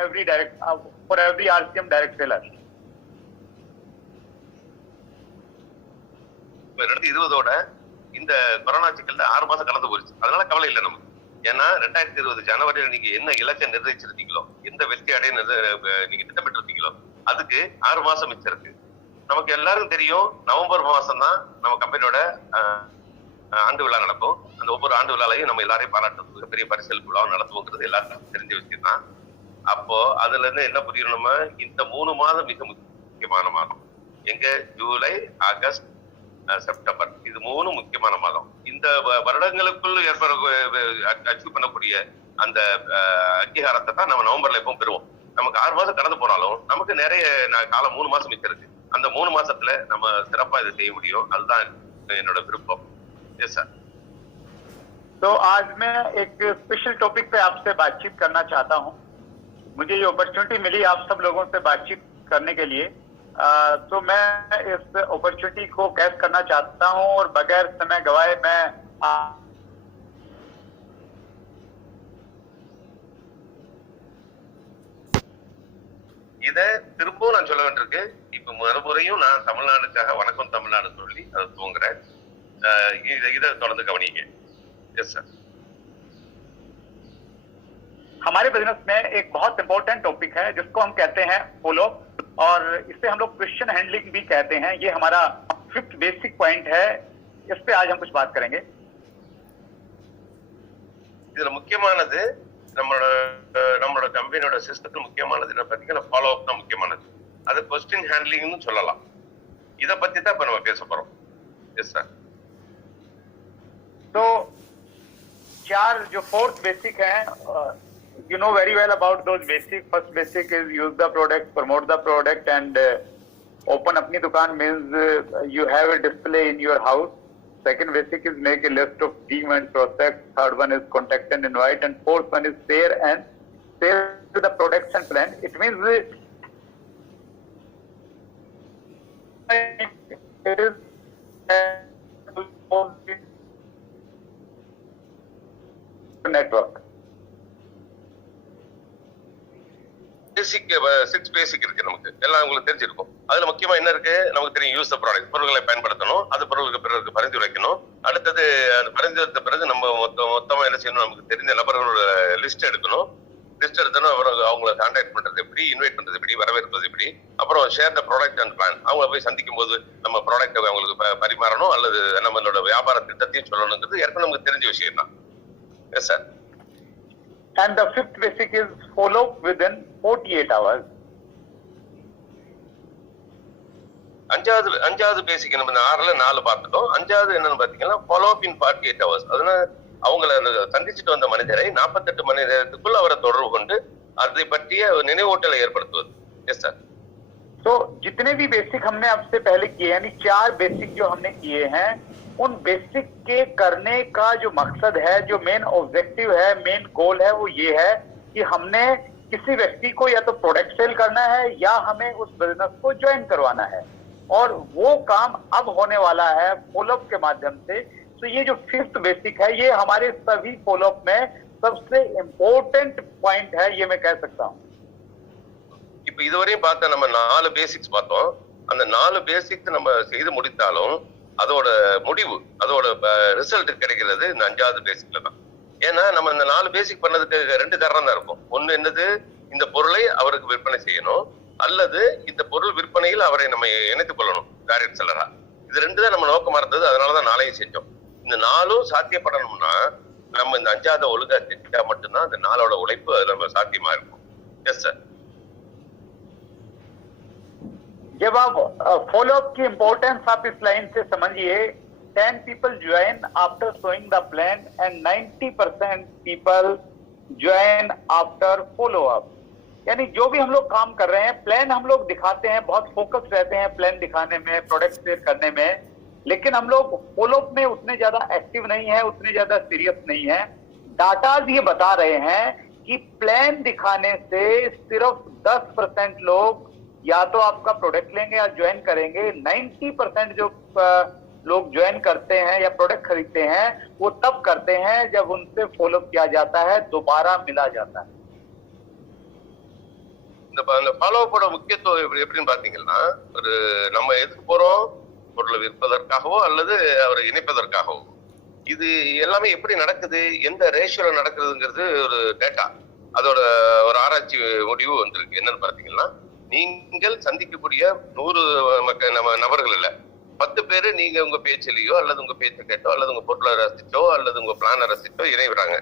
for every RCM direct seller. 2020 இந்த corona சிக்கல்ல 6 மாசம் கடந்து போயிடுச்சு. அதனால கவலை இல்லை நமக்கு. ஏன்னா 2020 ஜனவரியில நீங்க என்ன இலக்கை நிர்ணயிச்சிருந்தீங்களோ, எந்த வெற்றி அடைய நீங்க திட்டமிட்டிருந்தீங்களோ அதுக்கு 6 மாசம் மிச்சம் இருக்கு. நமக்கு எல்லாருக்கும் தெரியும், நவம்பர் மாசம் தான் நம்ம கம்பெனியோட ஆண்டு விழா நடக்கும். அந்த ஒவ்வொரு ஆண்டு விழாலையும் நம்ம எல்லாரையும் பாராட்டுறதுக்கு பெரிய பரிசல் விழா நடத்துவோங்கிறது எல்லாருக்கும் தெரிஞ்ச விஷயம் தான். அப்போ அதுல இருந்து என்ன புரியணுமா, இந்த 3 மாதம் மிக முக்கியமான மாதம். எங்க ஜூலை, ஆகஸ்ட், செப்டம்பர், இது 3 முக்கியமான மாதம். இந்த வருடங்களுக்குள் அச்சீவ் பண்ணக்கூடிய அந்த அங்கீகாரத்தை தான் நம்ம நவம்பர்ல எப்பவும் பெறுவோம். நமக்கு 6 மாசம் கடந்து போனாலும் நமக்கு நிறைய காலம் 3 மாசம் மிச்சம் இருக்கு. அந்த 3 மாசத்துல நம்ம சிறப்பா இதை செய்ய முடியும். அதுதான் என்னோட விருப்பம். Yes sir. तो आज मैं एक स्पेशल टॉपिक पे आपसे बातचीत करना चाहता हूं। मुझे ये अपॉर्चुनिटी मिली आप सब लोगों से बातचीत करने के लिए, तो मैं इस अपॉर्चुनिटी को कैच करना चाहता हूं और बगैर समय गवाए मैं இதை திரும்பவும் நான் சொல்ல வேண்டியிருக்கு. இப்ப மறுமுறையும் நான் தமிழ்நாடுக்காக வணக்கம் தமிழ்நாடு சொல்லி அதை தூங்குறேன். इधर தொடர்ந்து கவனிங்க। Yes sir. हमारे बिजनेस में एक बहुत इंपॉर्टेंट टॉपिक है जिसको हम कहते हैं फॉलो, और इसे हम लोग क्वेश्चन हैंडलिंग भी कहते हैं। ये हमारा 5th बेसिक पॉइंट है, इस पे आज हम कुछ बात करेंगे। இதுல முக்கியமானது நம்மளோட கம்பெனியோட சிஸ்டத்துல முக்கியமானது என்ன பாத்தீங்கன்னா ஃபாலோ அப் தான் முக்கியமானது. அது क्वेश्चन हैंडलिங்னு சொல்லலாம். இத பத்தி தான் இப்ப நம்ம பேச போறோம்। Yes sir. तो 4 जो 4th बेसिक है, you know very well about those basic. First basic is use the product, promote the product, and open अपनी दुकान means you have a display in your house. Second basic is make a list of team and prospects. Third one is contact and invite, and fourth one is share the products and plan. It means it is network. பேசிக் 6 பேசிக் இருக்கு. நமக்கு எல்லாம் உங்களுக்கு தெரிஞ்சிருக்கும். அதுல முக்கியமா என்ன இருக்கு நமக்கு தெரியும். யூஸ் த ப்ராடக்ட், பொருட்களை பயன்படுத்தணும். அது பொருளுக்கு பிறகு பரிந்துரைக்கணும். அடுத்தது அந்த பரிந்துரைத்த பிறகு நம்ம மொத்தமா என்ன செய்யணும், நமக்கு தெரிஞ்ச நபர்களோட லிஸ்ட் எடுக்கணும். லிஸ்ட் எடுத்தோம் அவங்களை கான்டாக்ட் பண்றது எப்படி, இன்வைட் பண்றது எப்படி, வரவேற்பது எப்படி, அப்புறம் share the product and plan. அவங்கள போய் சந்திக்கும் போது நம்ம ப்ராடக்ட் அவங்களுக்கு பரிமாறணும் அல்லது நம்மளோட வியாபார திட்டத்தையும் சொல்லணுங்கிறது ஏற்கனவே நமக்கு தெரிஞ்ச விஷயம் தான். Yes sir. And the 5th basic is follow within 48 hours. அஞ்சாவது பேசிக் நம்ம 6ல 4 பார்த்துட்டோம். அஞ்சாவது என்னன்னு பாத்தீங்கன்னா ஃபாலோ அப் இன் 48 hours. அதனால அவங்களை சந்திச்சுட்டு வந்த மனிதரை 48 மணி நேரத்துக்குள்ள அவரை தொடர்பு கொண்டு அதை பற்றிய நினைவூட்டலை ஏற்படுத்துவது। Yes sir. तो जितने भी बेसिक हमने आपसे पहले किए, यानी 4 बेसिक जो हमने किए हैं, उन बेसिक के करने का जो मकसद है, जो मेन ऑब्जेक्टिव है, मेन गोल है, वो ये है कि हमने किसी व्यक्ति को या तो प्रोडक्ट सेल करना है या हमें उस बिजनेस को ज्वाइन करवाना है, और वो काम अब होने वाला है फॉलोअप के माध्यम से। तो ये जो 5th बेसिक है, ये हमारे सभी फॉलोअप में सबसे इम्पोर्टेंट पॉइंट है, ये मैं कह सकता हूँ। இப்ப இதுவரையும் பார்த்த நம்ம 4 பேசிக்ஸ் பார்த்தோம். அந்த 4 பேசிக்ஸ் நம்ம செய்து முடித்தாலும் அதோட முடிவு, அதோட ரிசல்ட் கிடைக்கிறது இந்த 5வது பேசிக்ல தான். ஏன்னா நம்ம இந்த 4 பேசிக் பண்ணதுக்கு 2 காரணம் தான் இருக்கும். ஒண்ணு என்னது, இந்த பொருளை அவருக்கு விற்பனை செய்யணும், அல்லது இந்த பொருள் விற்பனையில் அவரை நம்ம இணைத்துக் கொள்ளணும் டைரக்ட் செல்லரா. இது 2 தான் நம்ம நோக்கமா இருந்தது. அதனாலதான் 4ஐயும் செஞ்சோம். இந்த 4ம் சாத்தியப்படணும்னா நம்ம இந்த 5வது ஒழுங்கா செஞ்சா மட்டும்தான் இந்த 4ஓட உழைப்பு அது நம்ம சாத்தியமா இருக்கும்। Yes sir. जब आप फॉलोअप की इंपॉर्टेंस आप इस लाइन से समझिए, 10 people join after showing the plan and 90% people join after follow up। यानी जो भी हम लोग काम कर रहे हैं, प्लान हम लोग दिखाते हैं, बहुत फोकस रहते हैं प्लान दिखाने में, प्रोडक्ट शेयर करने में, लेकिन हम लोग फॉलोअप में उतने ज्यादा एक्टिव नहीं है, उतने ज्यादा सीरियस नहीं है। डाटाज ये बता रहे हैं कि प्लान दिखाने से सिर्फ 10% लोग या तो आपका प्रोडक्ट लेंगे या ज्वाइन करेंगे। 90% जो लोग ज्वाइन करते हैं या प्रोडक्ट खरीदते हैं, वो तब करते हैं जब उनसे फॉलो किया जाता है, दोबारा मिला जाता है। அந்த ஃபாலோ அப்போட முக்கியத்துவம் எப்படின்னு பாத்தீங்கன்னா, ஒரு நம்ம எதுக்கு போறோம், பொருளை விற்பதற்காகவோ அல்லது அவரை இணைப்பதற்காகவோ, இது எல்லாமே எப்படி நடக்குது, எந்த ரேஷியோல நடக்குதுங்கிறது ஒரு டேட்டா, அதோட ஒரு ஆராய்ச்சி முடிவு வந்திருக்கு. என்னன்னு பாத்தீங்கன்னா, நீங்கள் சந்திக்கக்கூடிய 100 நம்ம நபர்கள் இல்ல, 10 பேரு நீங்க உங்க பேச்சிலேயோ அல்லது உங்க பேச்சை கேட்டோ அல்லது உங்க பொருளை ரசிச்சோ அல்லது உங்க பிளானை ரசிச்சோ இணைவிறாங்க.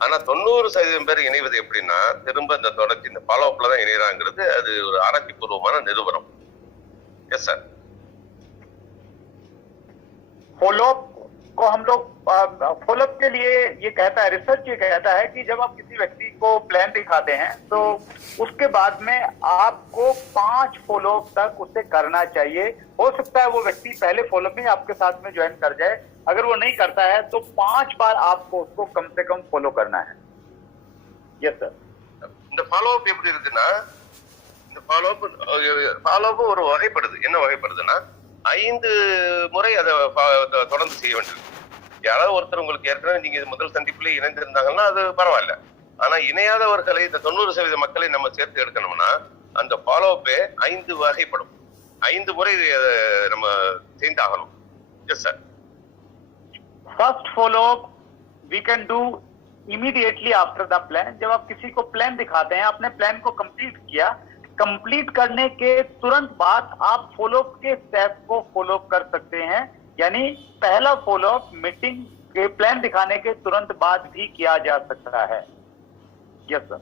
ஆனா 90% பேர் இணைவது எப்படின்னா, திரும்ப இந்த தொடர்ச்சி இந்த ஃபாலோ அப்ல தான் இணைறாங்கிறது அது ஒரு ஆராய்ச்சி பூர்வமான நிறுவனம். Yes sir. फॉलोअप को हम लोग फॉलोअप के लिए ये कहता है, रिसर्च ये कहता है कि जब आप किसी व्यक्ति को प्लान दिखाते हैं तो उसके बाद में आपको 5 फॉलोअप तक उसे करना चाहिए। हो सकता है वो व्यक्ति पहले फॉलोअप में आपके साथ में ज्वाइन कर जाए, अगर वो नहीं करता है तो 5 बार आपको उसको कम से कम फॉलो करना है। Yes sir. இந்த ஃபாலோ அப் எப்படி இருக்குன்னா, இந்த ஃபாலோ அப் ஒரு வகைப்படுது. என்ன வகைப்படுதுன்னா, 5 முறை அதை தொடர்ந்து செய்ய வேண்டியது. யாராவது ஒருத்தர் உங்களுக்கு ஏற்கனவே நீங்க முதல் சந்திப்புல இணைந்திருந்தாங்கன்னா அது பரவாயில்ல. ஆனா இணையாதவர்களை, இந்த 90% மக்களை நம்ம சேர்த்து எடுக்கணும்னா அந்த ஃபாலோ அப்பே 5 வகைப்படும். 5 முறை நம்ம செய்தாகணும். Yes sir. First follow up we can do immediately after the plan. जब आप किसी को प्लान दिखाते हैं, आपने प्लान को कंप्लीट किया, कंप्लीट करने के तुरंत बाद आप फॉलोअप के स्टेप को फॉलोअप कर सकते हैं। यानी पहला फॉलोअप मीटिंग के प्लान दिखाने के तुरंत बाद भी किया जा सकता है। Yes sir.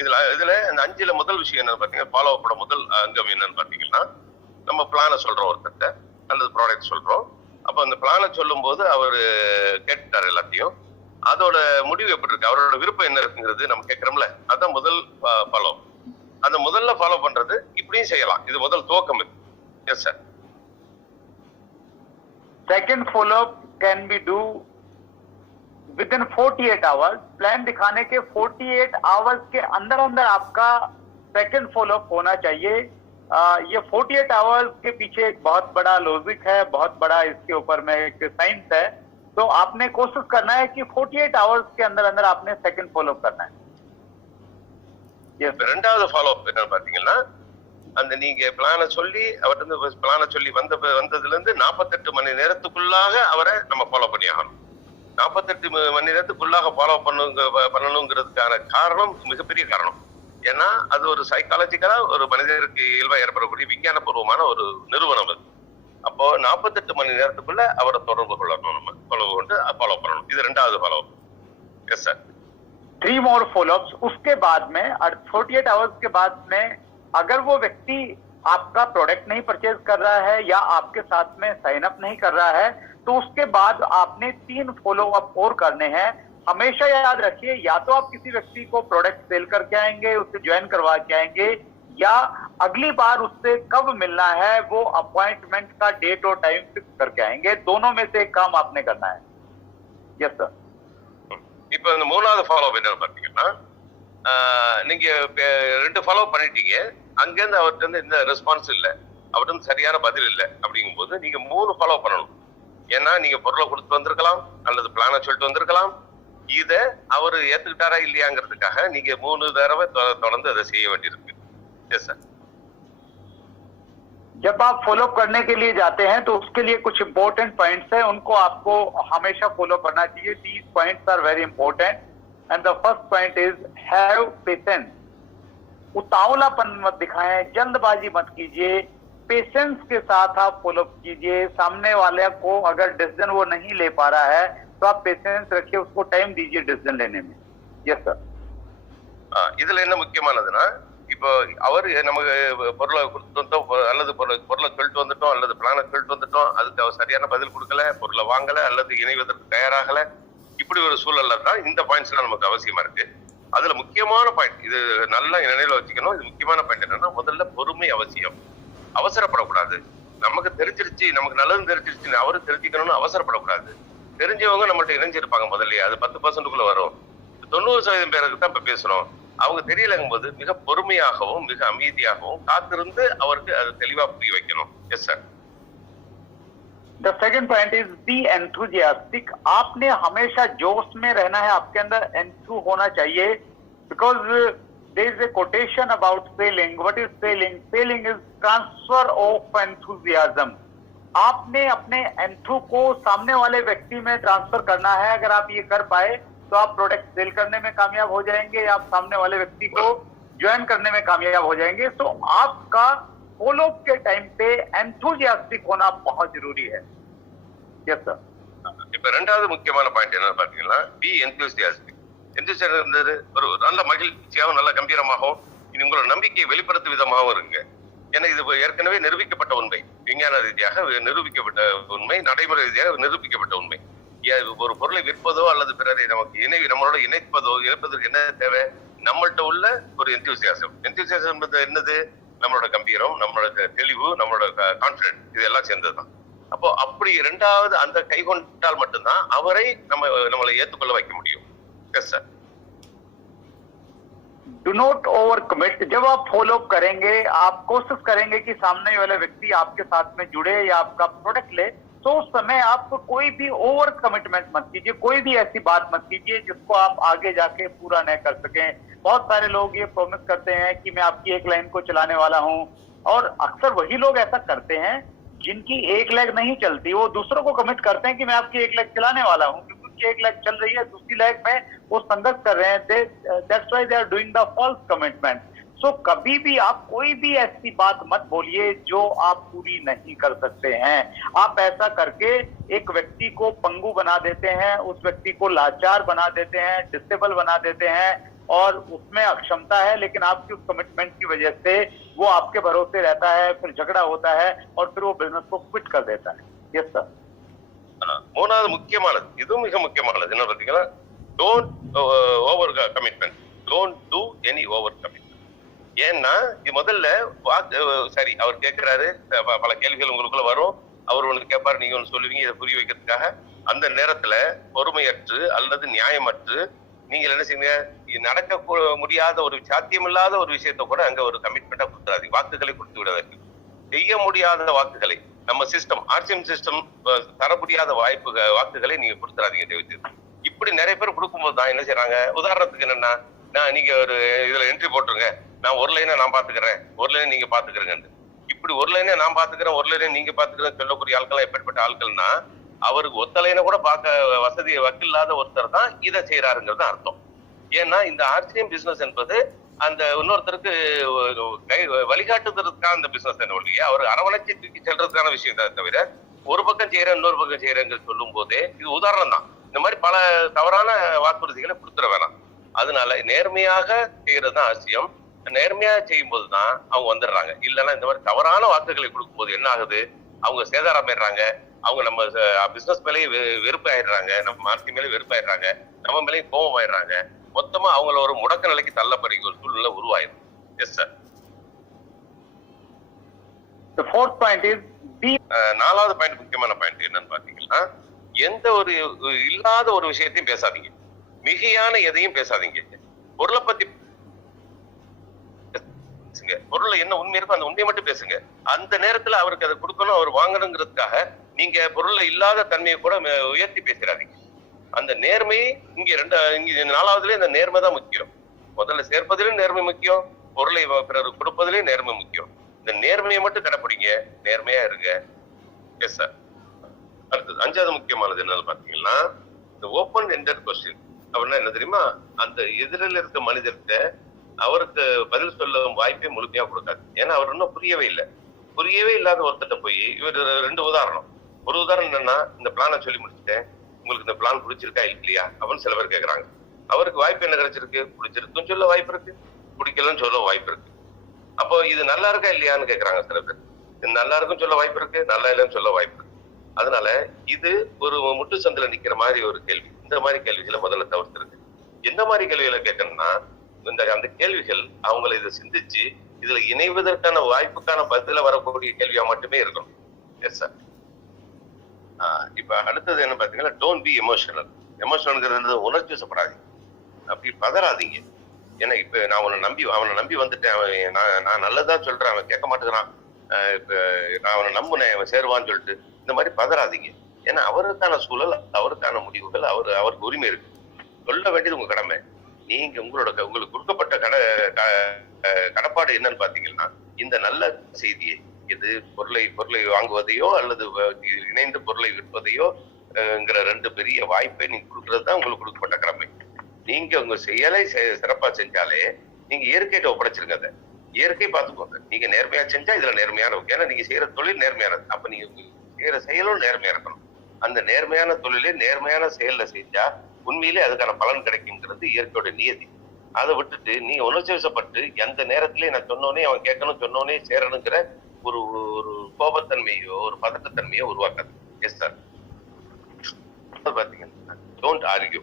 இதுல இந்த 5ல முதல் விஷயம் என்னன்னு பாத்தீங்கன்னா, ஃபாலோ அப்போட முதல் அங்கம் என்னன்னு பாத்தீங்கன்னா, நம்ம பிளானை சொல்றோம் ஒருத்தர்கிட்ட அல்லது ப்ராடக்ட் சொல்றோம். அப்ப அந்த பிளானை சொல்லும் போது அவரு கேட்டுட்டாரு எல்லாத்தையும், அதோட முடிவு எப்படி இருக்கு, அவரோட விருப்பம் என்ன இருக்குங்கிறது நம்ம கேட்கிறோம்ல, அதான் முதல் ஃபாலோ. அந்த முதல்ல ஃபாலோ பண்றது இப்படியும் செய்யலாம். இது முதல் துவக்கம். Yes sir. Second follow up can be do with in 48 hours. Plan दिखाने के 48 आवर्स के अंदर अंदर आपका सेकेंड फॉलोअप होना चाहिए। ये 48 आवर्स के पीछे एक बहुत बड़ा लॉजिक है, बहुत बड़ा इसके ऊपर में एक साइंस है। तो आपने कोशिश करना है कि 48 आवर्स के अंदर अंदर आपने सेकेंड फॉलोअप करना है। ரெண்டாவது ஃபாலோ அப் என்னன்னு பாத்தீங்கன்னா, அந்த நீங்க பிளானை சொல்லி அவர்கிட்ட பிளானை சொல்லி வந்ததுல இருந்து 48 மணி நேரத்துக்குள்ளாக அவரை நம்ம ஃபாலோ பண்ணி ஆகணும். 48 மணி நேரத்துக்குள்ளாக ஃபாலோ பண்ணணுங்கிறதுக்கான காரணம் மிகப்பெரிய காரணம். ஏன்னா அது ஒரு சைக்காலஜிக்கலா ஒரு மனிதருக்கு இயல்பா ஏற்படக்கூடிய விஞ்ஞானபூர்வமான ஒரு நிறுவனம் அது. அப்போ 48 மணி நேரத்துக்குள்ள அவரை தொடர்பு கொள்ளணும், நம்ம தொடர்பு கொண்டு ஃபாலோ பண்ணணும். இது ரெண்டாவது follow up. Yes sir. 3 more follow-ups। उसके बाद में 48 आवर्स के बाद में अगर वो व्यक्ति आपका प्रोडक्ट नहीं परचेज कर रहा है या आपके साथ में साइन अप नहीं कर रहा है, तो उसके बाद आपने 3 फॉलोअप और करने हैं। हमेशा याद रखिए, या तो आप किसी व्यक्ति को प्रोडक्ट सेल करके आएंगे, उससे ज्वाइन करवा के आएंगे, या अगली बार उससे कब मिलना है वो अपॉइंटमेंट का डेट और टाइम फिक्स करके आएंगे। दोनों में से एक काम आपने करना है। Yes sir. இப்ப இந்த மூணாவது ஃபாலோ அப் என்னன்னு பாத்தீங்கன்னா, நீங்க 2 ஃபாலோ பண்ணிட்டீங்க, அங்கிருந்து அவர்கிட்ட இருந்து எந்த ரெஸ்பான்ஸ் இல்ல, அவர்கிட்ட இருந்து சரியான பதில் இல்ல அப்படிங்கும் போது நீங்க 3 ஃபாலோ பண்ணணும். ஏன்னா நீங்க பொருளை கொடுத்து வந்திருக்கலாம் அல்லது பிளானை சொல்லிட்டு வந்திருக்கலாம். இத அவரு ஏத்துக்கிட்டாரா இல்லையாங்கிறதுக்காக நீங்க 3 தடவை தொடர்ந்து அதை செய்ய வேண்டியிருக்கு. Yes sir. जब आप फॉलो करने के लिए जाते हैं तो उसके लिए कुछ इंपॉर्टेंट पॉइंट्स हैं, उनको आपको हमेशा फॉलो करना चाहिए। 30 points are very important and the first point is have patience. उतावलापन मत दिखाएं, जल्दबाजी मत कीजिए, पेशेंस के साथ आप फॉलो कीजिए। सामने वाले को अगर डिसीजन वो नहीं ले पा रहा है तो आप पेशेंस रखिए, उसको टाइम दीजिए डिसीजन लेने में। Yes sir. இதுல என்ன முக்கியமானதுன்னா, இப்போ அவர் நமக்கு பொருளை கொடுத்துட்டு வந்தோம் அல்லது பொருளை சொல்லிட்டு வந்துட்டோம் அல்லது பிளானை சொல்லிட்டு வந்துட்டோம், அதுக்கு அவர் சரியான பதில் கொடுக்கல, பொருளை வாங்கல அல்லது இணைவதற்கு தயாராகல, இப்படி ஒரு சூழல்ல தான் இந்த பாயிண்ட்ஸ் எல்லாம் நமக்கு அவசியமா இருக்கு. அதுல முக்கியமான பாயிண்ட், இது நல்லா நினைவுல வச்சுக்கணும். இது முக்கியமான பாயிண்ட் என்னன்னா, முதல்ல பொறுமை அவசியம். அவசரப்படக்கூடாது. நமக்கு தெரிஞ்சிருச்சு, நமக்கு நல்லது தெரிஞ்சிருச்சு, அவரு தெரிஞ்சுக்கணும்னு அவசரப்படக்கூடாது. தெரிஞ்சவங்க நம்மள்ட்ட இணைஞ்சிருப்பாங்க முதல்லயே, அது 10%க்குள்ள வரும். 90% பேருக்கு தான் இப்ப பேசுறோம். அவங்க தெரியலங்கும் போது மிக பொறுமையாகவும் மிக அமைதியாகவும் காத்திருந்து அவருக்கு அது தெளிவா புரிய வைக்கணும். Yes sir. The second point is be enthusiastic. आपने हमेशा जोश में रहना है, आपके अंदर एंथू होना चाहिए। Because there is a quotation about selling. What is selling? Selling is transfer of enthusiasm. आपने अपने एंथू को सामने वाले व्यक्ति में ट्रांसफर करना है. अगर आप ये कर पाए तो आप प्रोडक्ट सेल करने में कामयाब हो जाएंगे, आप सामने वाले व्यक्ति को ज्वाइन करने में कामयाब हो जाएंगे. तो आपका फॉलो अप के टाइम पे एंथुजियास्टिक होना बहुत जरूरी है. Yes sir. இப்ப ரெண்டாவது முக்கியமான பாயிண்ட் என்ன பாத்தீங்கன்னா, பி என்தூசியாஸ்டிக். என்தூசியாஸ்டிக் ஒரு நல்ல மகிழ்ச்சியாகவும் நல்ல கம்பீரமாகவும் இது உங்களோட நம்பிக்கையை வெளிப்படுத்தும் விதமாகவும் இருங்க. ஏன்னா இது ஏற்கனவே நிரூபிக்கப்பட்ட உண்மை, விஞ்ஞான ரீதியாக நிரூபிக்கப்பட்ட உண்மை, நடைமுறை ரீதியாக நிரூபிக்கப்பட்ட உண்மை. ஒரு பொருளை விற்பதோ அல்லது பிறரை நமக்கு நம்மளோட இணைப்பதற்கு என்ன தேவை? நம்மள்கிட்ட உள்ள ஒரு என்தூசியாசம். என்தூசியாசம் என்பது என்னது? நம்மளோட கம்பீரம், நம்மளோட தெளிவு, நம்மளோட கான்பிடன்ஸ், இது எல்லாம் சேர்ந்ததுதான். அப்போ அப்படி இரண்டாவது அந்த கை கொண்டால் மட்டும்தான் அவரை நம்மளை ஏற்றுக்கொள்ள வைக்க முடியும். Yes sir. Do not over commit. जब आप फॉलो अप करेंगे, आप कोशिश करेंगे कि सामने वाला व्यक्ति आपके साथ में जुड़े या आपका प्रोडक्ट ले, तो उस समय आप कोई भी ओवर कमिटमेंट मत कीजिए, कोई भी ऐसी बात मत कीजिए जिसको आप आगे जाके पूरा न कर सकें. बहुत सारे लोग ये प्रॉमिस करते हैं कि मैं आपकी एक लाइन को चलाने वाला हूं, और अक्सर वही लोग ऐसा करते हैं जिनकी एक लेग नहीं चलती. वो दूसरों को कमिट करते हैं कि मैं आपकी एक लेग चलाने वाला हूं, क्योंकि उनकी एक लेग चल रही है, दूसरी लेग में वो संघर्ष कर रहे हैं. That's why they are doing the false commitment. So कभी भी आप कोई भी ऐसी बात मत बोलिए जो आप पूरी नहीं कर सकते हैं. आप ऐसा करके एक व्यक्ति को पंगु बना देते हैं, उस व्यक्ति को लाचार बना देते हैं, डिसेबल बना देते हैं, और उसमें अक्षमता है, लेकिन आपकी उस कमिटमेंट की वजह से वो आपके भरोसे रहता है, फिर झगड़ा होता है और फिर वो बिजनेस को क्विट कर देता है. Yes sir. மூணாவது முக்கியமானது, இதுவும் மிக முக்கியமானது என்ன பாத்தீங்கன்னா, don't over commitment, don't do any over commitment. ஏன்னா இது முதல்ல சரி அவர் கேட்கிறாரு, பல கேள்விகள் உங்களுக்குள்ள வரும், அவர் ஒண்ணு கேட்பாரு, நீங்க ஒண்ணு சொல்லுவீங்க, இதை புரிய வைக்கிறதுக்காக. அந்த நேரத்துல பொறுமையற்று அல்லது நியாயமற்று நீங்க என்ன செய்யுங்க, நடக்க முடியாத ஒரு சாத்தியமில்லாத ஒரு விஷயத்த கூட அங்க ஒரு கமிட்மெண்டா கொடுத்துறாதீங்க. வாக்குகளை கொடுத்து விடாதீங்க. செய்ய முடியாத வாக்குகளை, நம்ம சிஸ்டம், ஆர்சிஎம் சிஸ்டம் தர முடியாத வாக்குகளை நீங்க கொடுத்துறாதீங்க தயவுசெய்து. இப்படி நிறைய பேர் கொடுக்கும்போது தான் என்ன செய்யறாங்க, உதாரணத்துக்கு என்னன்னா, நீங்க ஒரு இதுல என்ட்ரி போட்டுருங்க, நான் ஒரு லைனை நான் பாத்துக்கிறேன், ஒரு லைனை நீங்க பாத்துக்கிறேங்க. இப்படி ஒரு லைனை நான் பாத்துக்கிறேன், ஒரு லைனை நீங்க பாத்துக்கிறேன் சொல்லக்கூடிய ஆட்கள் எப்படிப்பட்ட ஆட்கள்னா, அவருக்கு ஒத்தலைனை கூட பார்க்க வசதி வக்கில்லாத ஒருத்தர் தான் இதை செய்யறாருங்கிறது அர்த்தம். ஏன்னா இந்த ஆர்சிஎம் பிசினஸ் என்பது அந்த இன்னொருத்தருக்கு வழிகாட்டுறதுக்கான அந்த பிசினஸ் என்ன ஒழிய அவர் அரவணைச்சி தூக்கி செல்றதுக்கான விஷயம் தான் தவிர, ஒரு பக்கம் செய்யறேன் இன்னொரு பக்கம் செய்யறேங்க சொல்லும் போதே இது உதாரணம் தான். இந்த மாதிரி பல தவறான வாக்குறுதிகளை கொடுத்துட வேணாம். அதனால நேர்மையாக செய்யறது தான் அவசியம். நேர்மையா செய்யும் போதுதான் அவங்க வந்துடுறாங்க. இல்லைன்னா இந்த மாதிரி தவறான வாக்குகளை கொடுக்கும் போது என்ன ஆகுது, அவங்க சேதாரம் ஆயிடுறாங்க, அவங்க நம்ம பிசினஸ் மேலேயே வெறுப்பாயிடுறாங்க, நம்ம ஆர்சி மேலே வெறுப்பாயிடுறாங்க, நம்ம மேலேயும் கோபம் ஆயிடுறாங்க. மொத்தமா அவங்கள ஒரு முடக்க நிலைக்கு தள்ளப்படுற ஒரு சூழ்நிலை உருவாயிடும். Yes sir. நாலாவது பாயிண்ட், முக்கியமான பாயிண்ட் என்னன்னு பாத்தீங்கன்னா, எந்த ஒரு இல்லாத ஒரு விஷயத்தையும் பேசாதீங்க, மிகையான எதையும் பேசாதீங்க. பொருளை பத்தி பேசுங்க, பொருள்ல என்ன உண்மை இருக்கோ அந்த உண்மையை மட்டும் பேசுங்க. அந்த நேரத்துல அவருக்கு அதை கொடுக்கணும், அவர் வாங்கணுங்கிறதுக்காக நீங்க பொருள்ல இல்லாத தன்மையை கூட உயர்த்தி பேசுறாதீங்க. அந்த நேர்மை இங்க நாலாவதுல இந்த நேர்மை தான் முக்கியம். முதல்ல சேர்ப்பதிலும் நேர்மை முக்கியம், பொருளை பிறருக்கு கொடுப்பதிலும் நேர்மை முக்கியம். இந்த நேர்மையை மட்டும் கடைப்பிடிங்க, நேர்மையா இருங்க. Yes sir. அடுத்தது அஞ்சாவது முக்கியமானது என்னன்னு பாத்தீங்கன்னா, இந்த ஓப்பன் எண்டட் கொஸ்டின் அப்படின்னா என்ன தெரியுமா, அந்த எதிரில் இருக்க மனிதர்கிட்ட அவருக்கு பதில் சொல்ல வாய்ப்பே முழுமையா கொடுக்காது. ஏன்னா அவர் இன்னும் புரியவே இல்லாத ஒருத்தட்ட போய் இவர் ரெண்டு உதாரணம். ஒரு உதாரணம் என்னன்னா, இந்த பிளானை சொல்லி முடிச்சுட்டேன், உங்களுக்கு இந்த பிளான் பிடிச்சிருக்கா இல்லையா அப்படின்னு சில பேர் கேட்கறாங்க. அவருக்கு வாய்ப்பு என்ன கிடைச்சிருக்கு, பிடிச்சிருக்குன்னு சொல்ல வாய்ப்பு இருக்கு, பிடிக்கலன்னு சொல்ல வாய்ப்பு இருக்கு. அப்போ இது நல்லா இருக்கா இல்லையான்னு கேட்கறாங்க சில பேர். இது நல்லா இருக்குன்னு சொல்ல வாய்ப்பு இருக்கு, நல்லா இல்லைன்னு சொல்ல வாய்ப்பு இருக்கு. அதனால இது ஒரு முட்டு சந்தில நிக்கிற மாதிரி ஒரு கேள்வி. இந்த மாதிரி கேள்விகளை முதல்ல தவிர்த்துருக்கு. எந்த மாதிரி கேள்விகளை கேட்கணும்னா, அந்த கேள்விகள் அவங்களை இதை சிந்திச்சு இதுல இணைவதற்கான வாய்ப்புக்கான பதில வரக்கூடிய கேள்வியா மட்டுமே இருக்கணும். Yes sir. இப்ப அடுத்தது என்ன பாத்தீங்கன்னா, டோன்ட் பி எமோஷனல். எமோஷனல்ங்கிறது உணர்ச்சி வசப்படாதீங்க, அப்படி பதறாதீங்க. ஏன்னா இப்ப நான் அவனை நம்பி வந்துட்டேன், நான் நல்லதா சொல்றேன், அவன் கேட்க மாட்டேங்கிறான், இப்ப நான் அவனை நம்புனேன், அவன் சேருவான்னு சொல்லிட்டு இந்த மாதிரி பதறாதீங்க. ஏன்னா அவருக்கான சூழல், அவருக்கான முடிவுகள், அவருக்கு உரிமை இருக்கு. சொல்ல வேண்டியது உங்க கடமை. நீங்க உங்களுக்கு கொடுக்கப்பட்ட கடப்பாடு என்னன்னு பாத்தீங்கன்னா, இந்த நல்ல செய்தியை இது பொருளை வாங்குவதையோ அல்லது இணைந்து பொருளை விற்பதையோ ரெண்டு பெரிய வாய்ப்பை நீங்க கொடுக்கறது தான் உங்களுக்கு கொடுக்கப்பட்ட கடமை. நீங்க உங்க செயலை சிறப்பா செஞ்சாலே நீங்க இயற்கையிட்ட ஒப்படைச்சிருங்க. அதை இயற்கை பார்த்துக்கோங்க. நீங்க நேர்மையா செஞ்சா இதுல நேர்மையான ஏன்னா நீங்க செய்யற தொழில் நேர்மையானது. அப்ப நீங்க செய்யற செயலும் நேர்மையா இருக்கணும். அந்த நேர்மையான தொழிலே நேர்மையான செயல்ல செஞ்சா உண்மையிலே அதுக்கான பலன் கிடைக்குங்கிறது இயற்கையோட நியதி. அதை விட்டுட்டு நீ உணர்ச்சி வசப்பட்டு எந்த நேரத்திலேயே நான் சொன்னோனே அவன் கேட்கணும், சொன்னோனே சேரணுங்கிற ஒரு ஒரு கோபத்தன்மையோ ஒரு பதட்டத்தன்மையோ உருவாக்காது. S sir. பாத்தீங்கன்னா டோன்ட் ஆர்கியூ.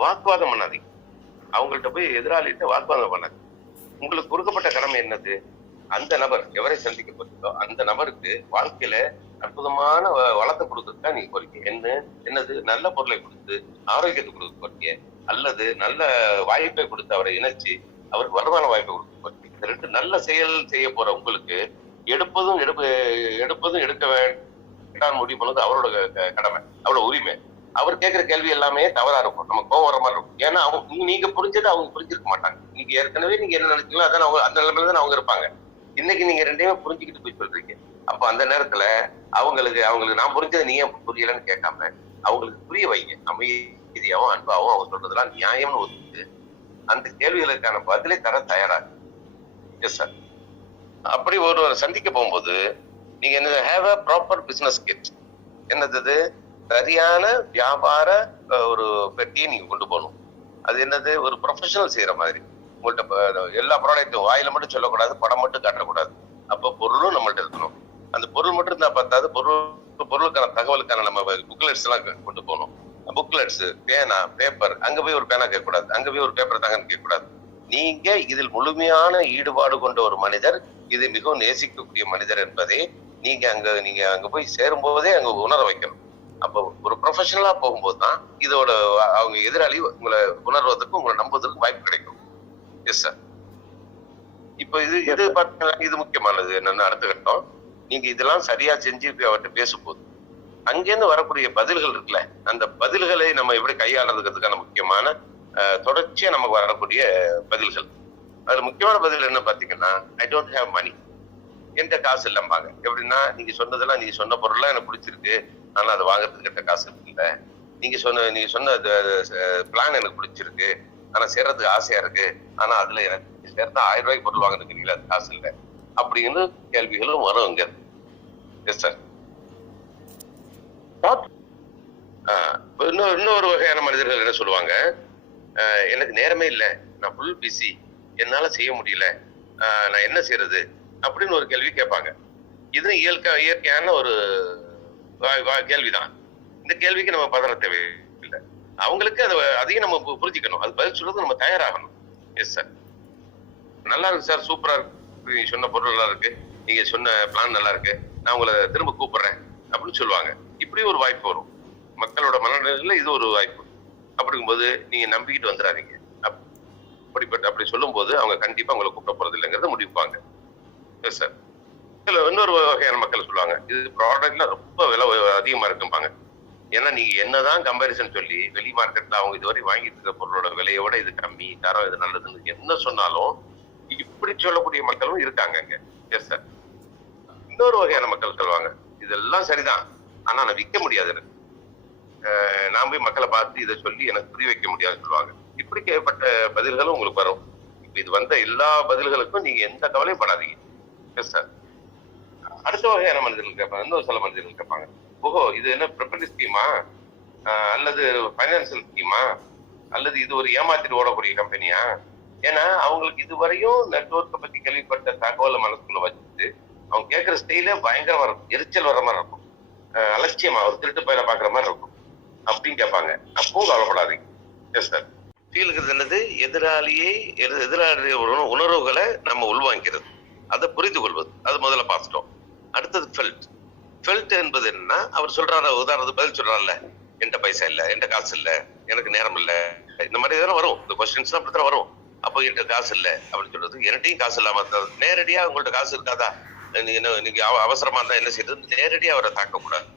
வாக்குவாதம் பண்ணாதீங்க. அவங்கள்ட்ட போய் எதிராளிகிட்ட வாக்குவாதம் பண்ணாது. உங்களுக்கு கொடுக்கப்பட்ட கடமை என்னது? அந்த நபர் எவரை சந்திக்க போறீங்களோ அந்த நபருக்கு வாழ்க்கையில அற்புதமான வளத்தை கொடுக்கறதுதான் நீங்க போறீங்க. என்னது? நல்ல பொருளை கொடுத்து ஆரோக்கியத்தை கொடுக்க போறீங்க, அல்லது நல்ல வாய்ப்பை கொடுத்து அவரை இணைச்சு அவருக்கு வருமான வாய்ப்பை கொடுக்க போறீங்க. இந்த ரெண்டு நல்ல செயல் செய்ய போற உங்களுக்கு எடுப்பதும் எடுக்க வேண்டாம் முடிவு பண்ணது அவரோட கடமை, அவரோட உரிமை. அவர் கேட்கிற கேள்வி எல்லாமே தவறா இருக்கும், நம்ம கோவம் வர மாதிரி இருக்கும். ஏன்னா நீங்க புரிஞ்சது அவங்க புரிஞ்சிருக்க மாட்டாங்க. நீங்க ஏற்கனவே நீங்க என்ன நினைச்சீங்களோ அதான் அவங்க அந்த நிலைமையில தான் அவங்க இருப்பாங்க. இன்னைக்கு நீங்க ரெண்டையுமே புரிஞ்சுக்கிட்டு போய் சொல்றீங்க. அப்ப அந்த நேரத்துல அவங்களுக்கு நான் புரிஞ்சதை நீ ஏன் புரியலன்னு கேட்காம அவங்களுக்கு புரிய வைங்க. அமைதியாவும் அன்பாவும் அவங்க சொல்றதெல்லாம் நியாயம்னு ஒத்துட்டு அந்த கேள்விகளுக்கான பதிலை தர தயாராக. Yes sir. அப்படி ஒரு சந்திக்க போகும்போது நீங்க என்ன have a proper business kit. என்னது? சரியான வியாபார ஒரு பெட்டியை நீங்க கொண்டு போகணும். அது என்னது? ஒரு ப்ரொஃபஷனல் செய்யற மாதிரி. உங்கள்கிட்ட எல்லா ப்ராடக்ட்டும் வாயில மட்டும் சொல்லக்கூடாது, படம் மட்டும் காட்டக்கூடாது. அப்போ பொருளும் நம்மள்ட்ட இருக்கணும். அந்த பொருள் மட்டும் இருந்தா பார்த்தாது, பொருளுக்கான தகவலுக்கான நம்ம புக்லெட்ஸ் எல்லாம் கொண்டு போகணும். புக்லெட்ஸ், பேனா, பேப்பர். அங்க போய் ஒரு பேனா கேட்கக்கூடாது, அங்க போய் ஒரு பேப்பர் தாங்கன்னு கேட்கக்கூடாது. நீங்க இதில் முழுமையான ஈடுபாடு கொண்ட ஒரு மனிதர், இது மிகவும் நேசிக்கக்கூடிய மனிதர் என்பதை நீங்க அங்க போய் சேரும் போதே அங்க உணர வைக்கணும். அப்போ ஒரு ப்ரொஃபஷனலா போகும்போது தான் இதோட அவங்க எதிராளி உங்களை உணர்வதற்கும் உங்களை நம்புவதற்கும் வாய்ப்பு கிடைக்கும். Yes sir. இப்போ இது பார்த்தீங்கன்னா இது முக்கியமானது. என்னன்னா அடுத்த கட்டம், நீங்க இதெல்லாம் சரியா செஞ்சு அவர்கிட்ட பேசும்போது அங்கேருந்து வரக்கூடிய பதில்கள் இருக்குல்ல, அந்த பதில்களை நம்ம எப்படி கையாளுறதுக்கான முக்கியமான தொடர்ச்சியா நமக்கு வரக்கூடிய பதில்கள். அதுல முக்கியமான பதில் என்ன பாத்தீங்கன்னா, ஐ டோன்ட் ஹேவ் மணி. என்கிட்ட காசு இல்லம்பாங்க. எப்படின்னா, நீங்க சொன்ன பொருள்லாம் எனக்கு பிடிச்சிருக்கு, ஆனா அதை வாங்குறதுக்கு கிட்ட காசு இல்லை. நீங்க சொன்ன பிளான் எனக்கு பிடிச்சிருக்கு, ஆனா சேர்றதுக்கு ஆசையா இருக்கு, ஆனா அதுல எனக்கு சேர்த்தா 1000 ரூபாய்க்கு பொருள் வாங்கிருக்கீங்களா, அது காசு இல்லை அப்படின்னு கேள்விகளும் வரும் இங்க. Yes sir. இன்னொரு வகையான மனிதர்கள் என்ன சொல்லுவாங்க, எனக்கு நேரமே இல்லை, நான் ஃபுல் பிஸி, என்னால செய்ய முடியல, நான் என்ன செய்யறது அப்படின்னு ஒரு கேள்வி கேட்பாங்க. இது இயற்கையான ஒரு கேள்விதான். இந்த கேள்விக்கு நம்ம பதற தேவையில்லை. அவங்களுக்கு அதையும் நம்ம புரிஞ்சுக்கணும். அது பதில் சொல்றது நம்ம தயாராகணும். Yes sir. நல்லா இருக்கு சார், சூப்பரா இருக்கு, நீங்க சொன்ன பொருள் நல்லா இருக்கு, நீங்க சொன்ன பிளான் நல்லா இருக்கு, நான் உங்களை திரும்ப கூப்பிடுறேன் அப்படின்னு சொல்லுவாங்க. இப்படி ஒரு வாய்ப்பு வரும் மக்களோட மனநிலையில. இது ஒரு வாய்ப்பு. அப்படிங்கும்போது நீங்க நம்பிக்கிட்டு வந்துடாதீங்க. அப்படி சொல்லும் போது அவங்க கண்டிப்பா உங்களை கூப்பிட போறது இல்லைங்கிறத முடிப்பாங்க. Yes sir. இன்னொரு வகையான மக்கள் சொல்லுவாங்க, இது ப்ராடக்ட்ல ரொம்ப விலை அதிகமா இருக்கும்பாங்க. ஏன்னா நீங்க என்னதான் கம்பேரிசன் சொல்லி வெளி மார்க்கெட்ல அவங்க இதுவரை வாங்கிட்டு இருக்க பொருளோட விலையோட இது கம்மி, தரம் இது நல்லதுன்னு என்ன சொன்னாலும் இப்படி சொல்லக்கூடிய மக்களும் இருக்காங்க இங்க. Yes sir. இன்னொரு வகையான மக்கள் சொல்லுவாங்க, இதெல்லாம் சரிதான், ஆனா நான் விற்க முடியாது, நான் போய் மக்களை பார்த்து இதை சொல்லி எனக்கு புரிய வைக்க முடியாதுன்னு சொல்லுவாங்க. இப்படி கேட்கப்பட்ட பதில்களும் உங்களுக்கு வரும். இப்ப இது வந்த எல்லா பதில்களுக்கும் நீங்க எந்த கவலையும் படாதீங்க. Yes sir. அடுத்த வகையான மனிதர்கள் கேட்பாங்க, இன்னொரு சில மனிதர்கள் கேட்பாங்க, ஓஹோ இது என்ன ப்ரிப்பரேட்டரி ஸ்கீமா, அல்லது பைனான்சியல் ஸ்கீமா, அல்லது இது ஒரு ஏமாத்திட்டு ஓடக்கூடிய கம்பெனியா? ஏன்னா அவங்களுக்கு இதுவரையும் நெட்வொர்க்கை பத்தி கேள்விப்பட்ட தகவலை மனசுக்குள்ள வச்சுட்டு அவங்க கேட்கிற ஸ்டைலே பயங்கரமா இருக்கும், எரிச்சல் வர மாதிரி இருக்கும், அலட்சியமா ஒரு திருட்டு பயில பாக்குற மாதிரி இருக்கும் அப்படின்னு கேட்பாங்க. அப்பவும் கவலைப்படாதீங்க. Yes sir. ஃபீலுங்கிறது என்னது? எதிராளி உணர்வுகளை நம்ம உள்வாங்கிறது, அதை புரிந்து கொள்வது. அது முதல்ல பார்த்துட்டோம். அடுத்தது ஃபெல்ட் என்பது என்னன்னா, அவர் சொல்றாரு, உதாரணத்துக்கு பதில் சொல்றாருல்ல, என்கிட்ட பைசா இல்லை, என்கிட்ட காசு இல்லை, எனக்கு நேரம் இல்லை, இந்த மாதிரி இதெல்லாம் வரும். இந்த கொஸ்டின்ஸ் அப்படித்தான் வரும். அப்போ என்கிட்ட காசு இல்லை அப்படின்னு சொல்றது, என்கிட்டையும் காசு இல்லாம நேரடியா உங்கள்ட்ட காசு இருக்காதா, நீங்க அவசரமா இருந்தா என்ன செய்யறது, நேரடியா அவரை தாக்கக்கூடாது.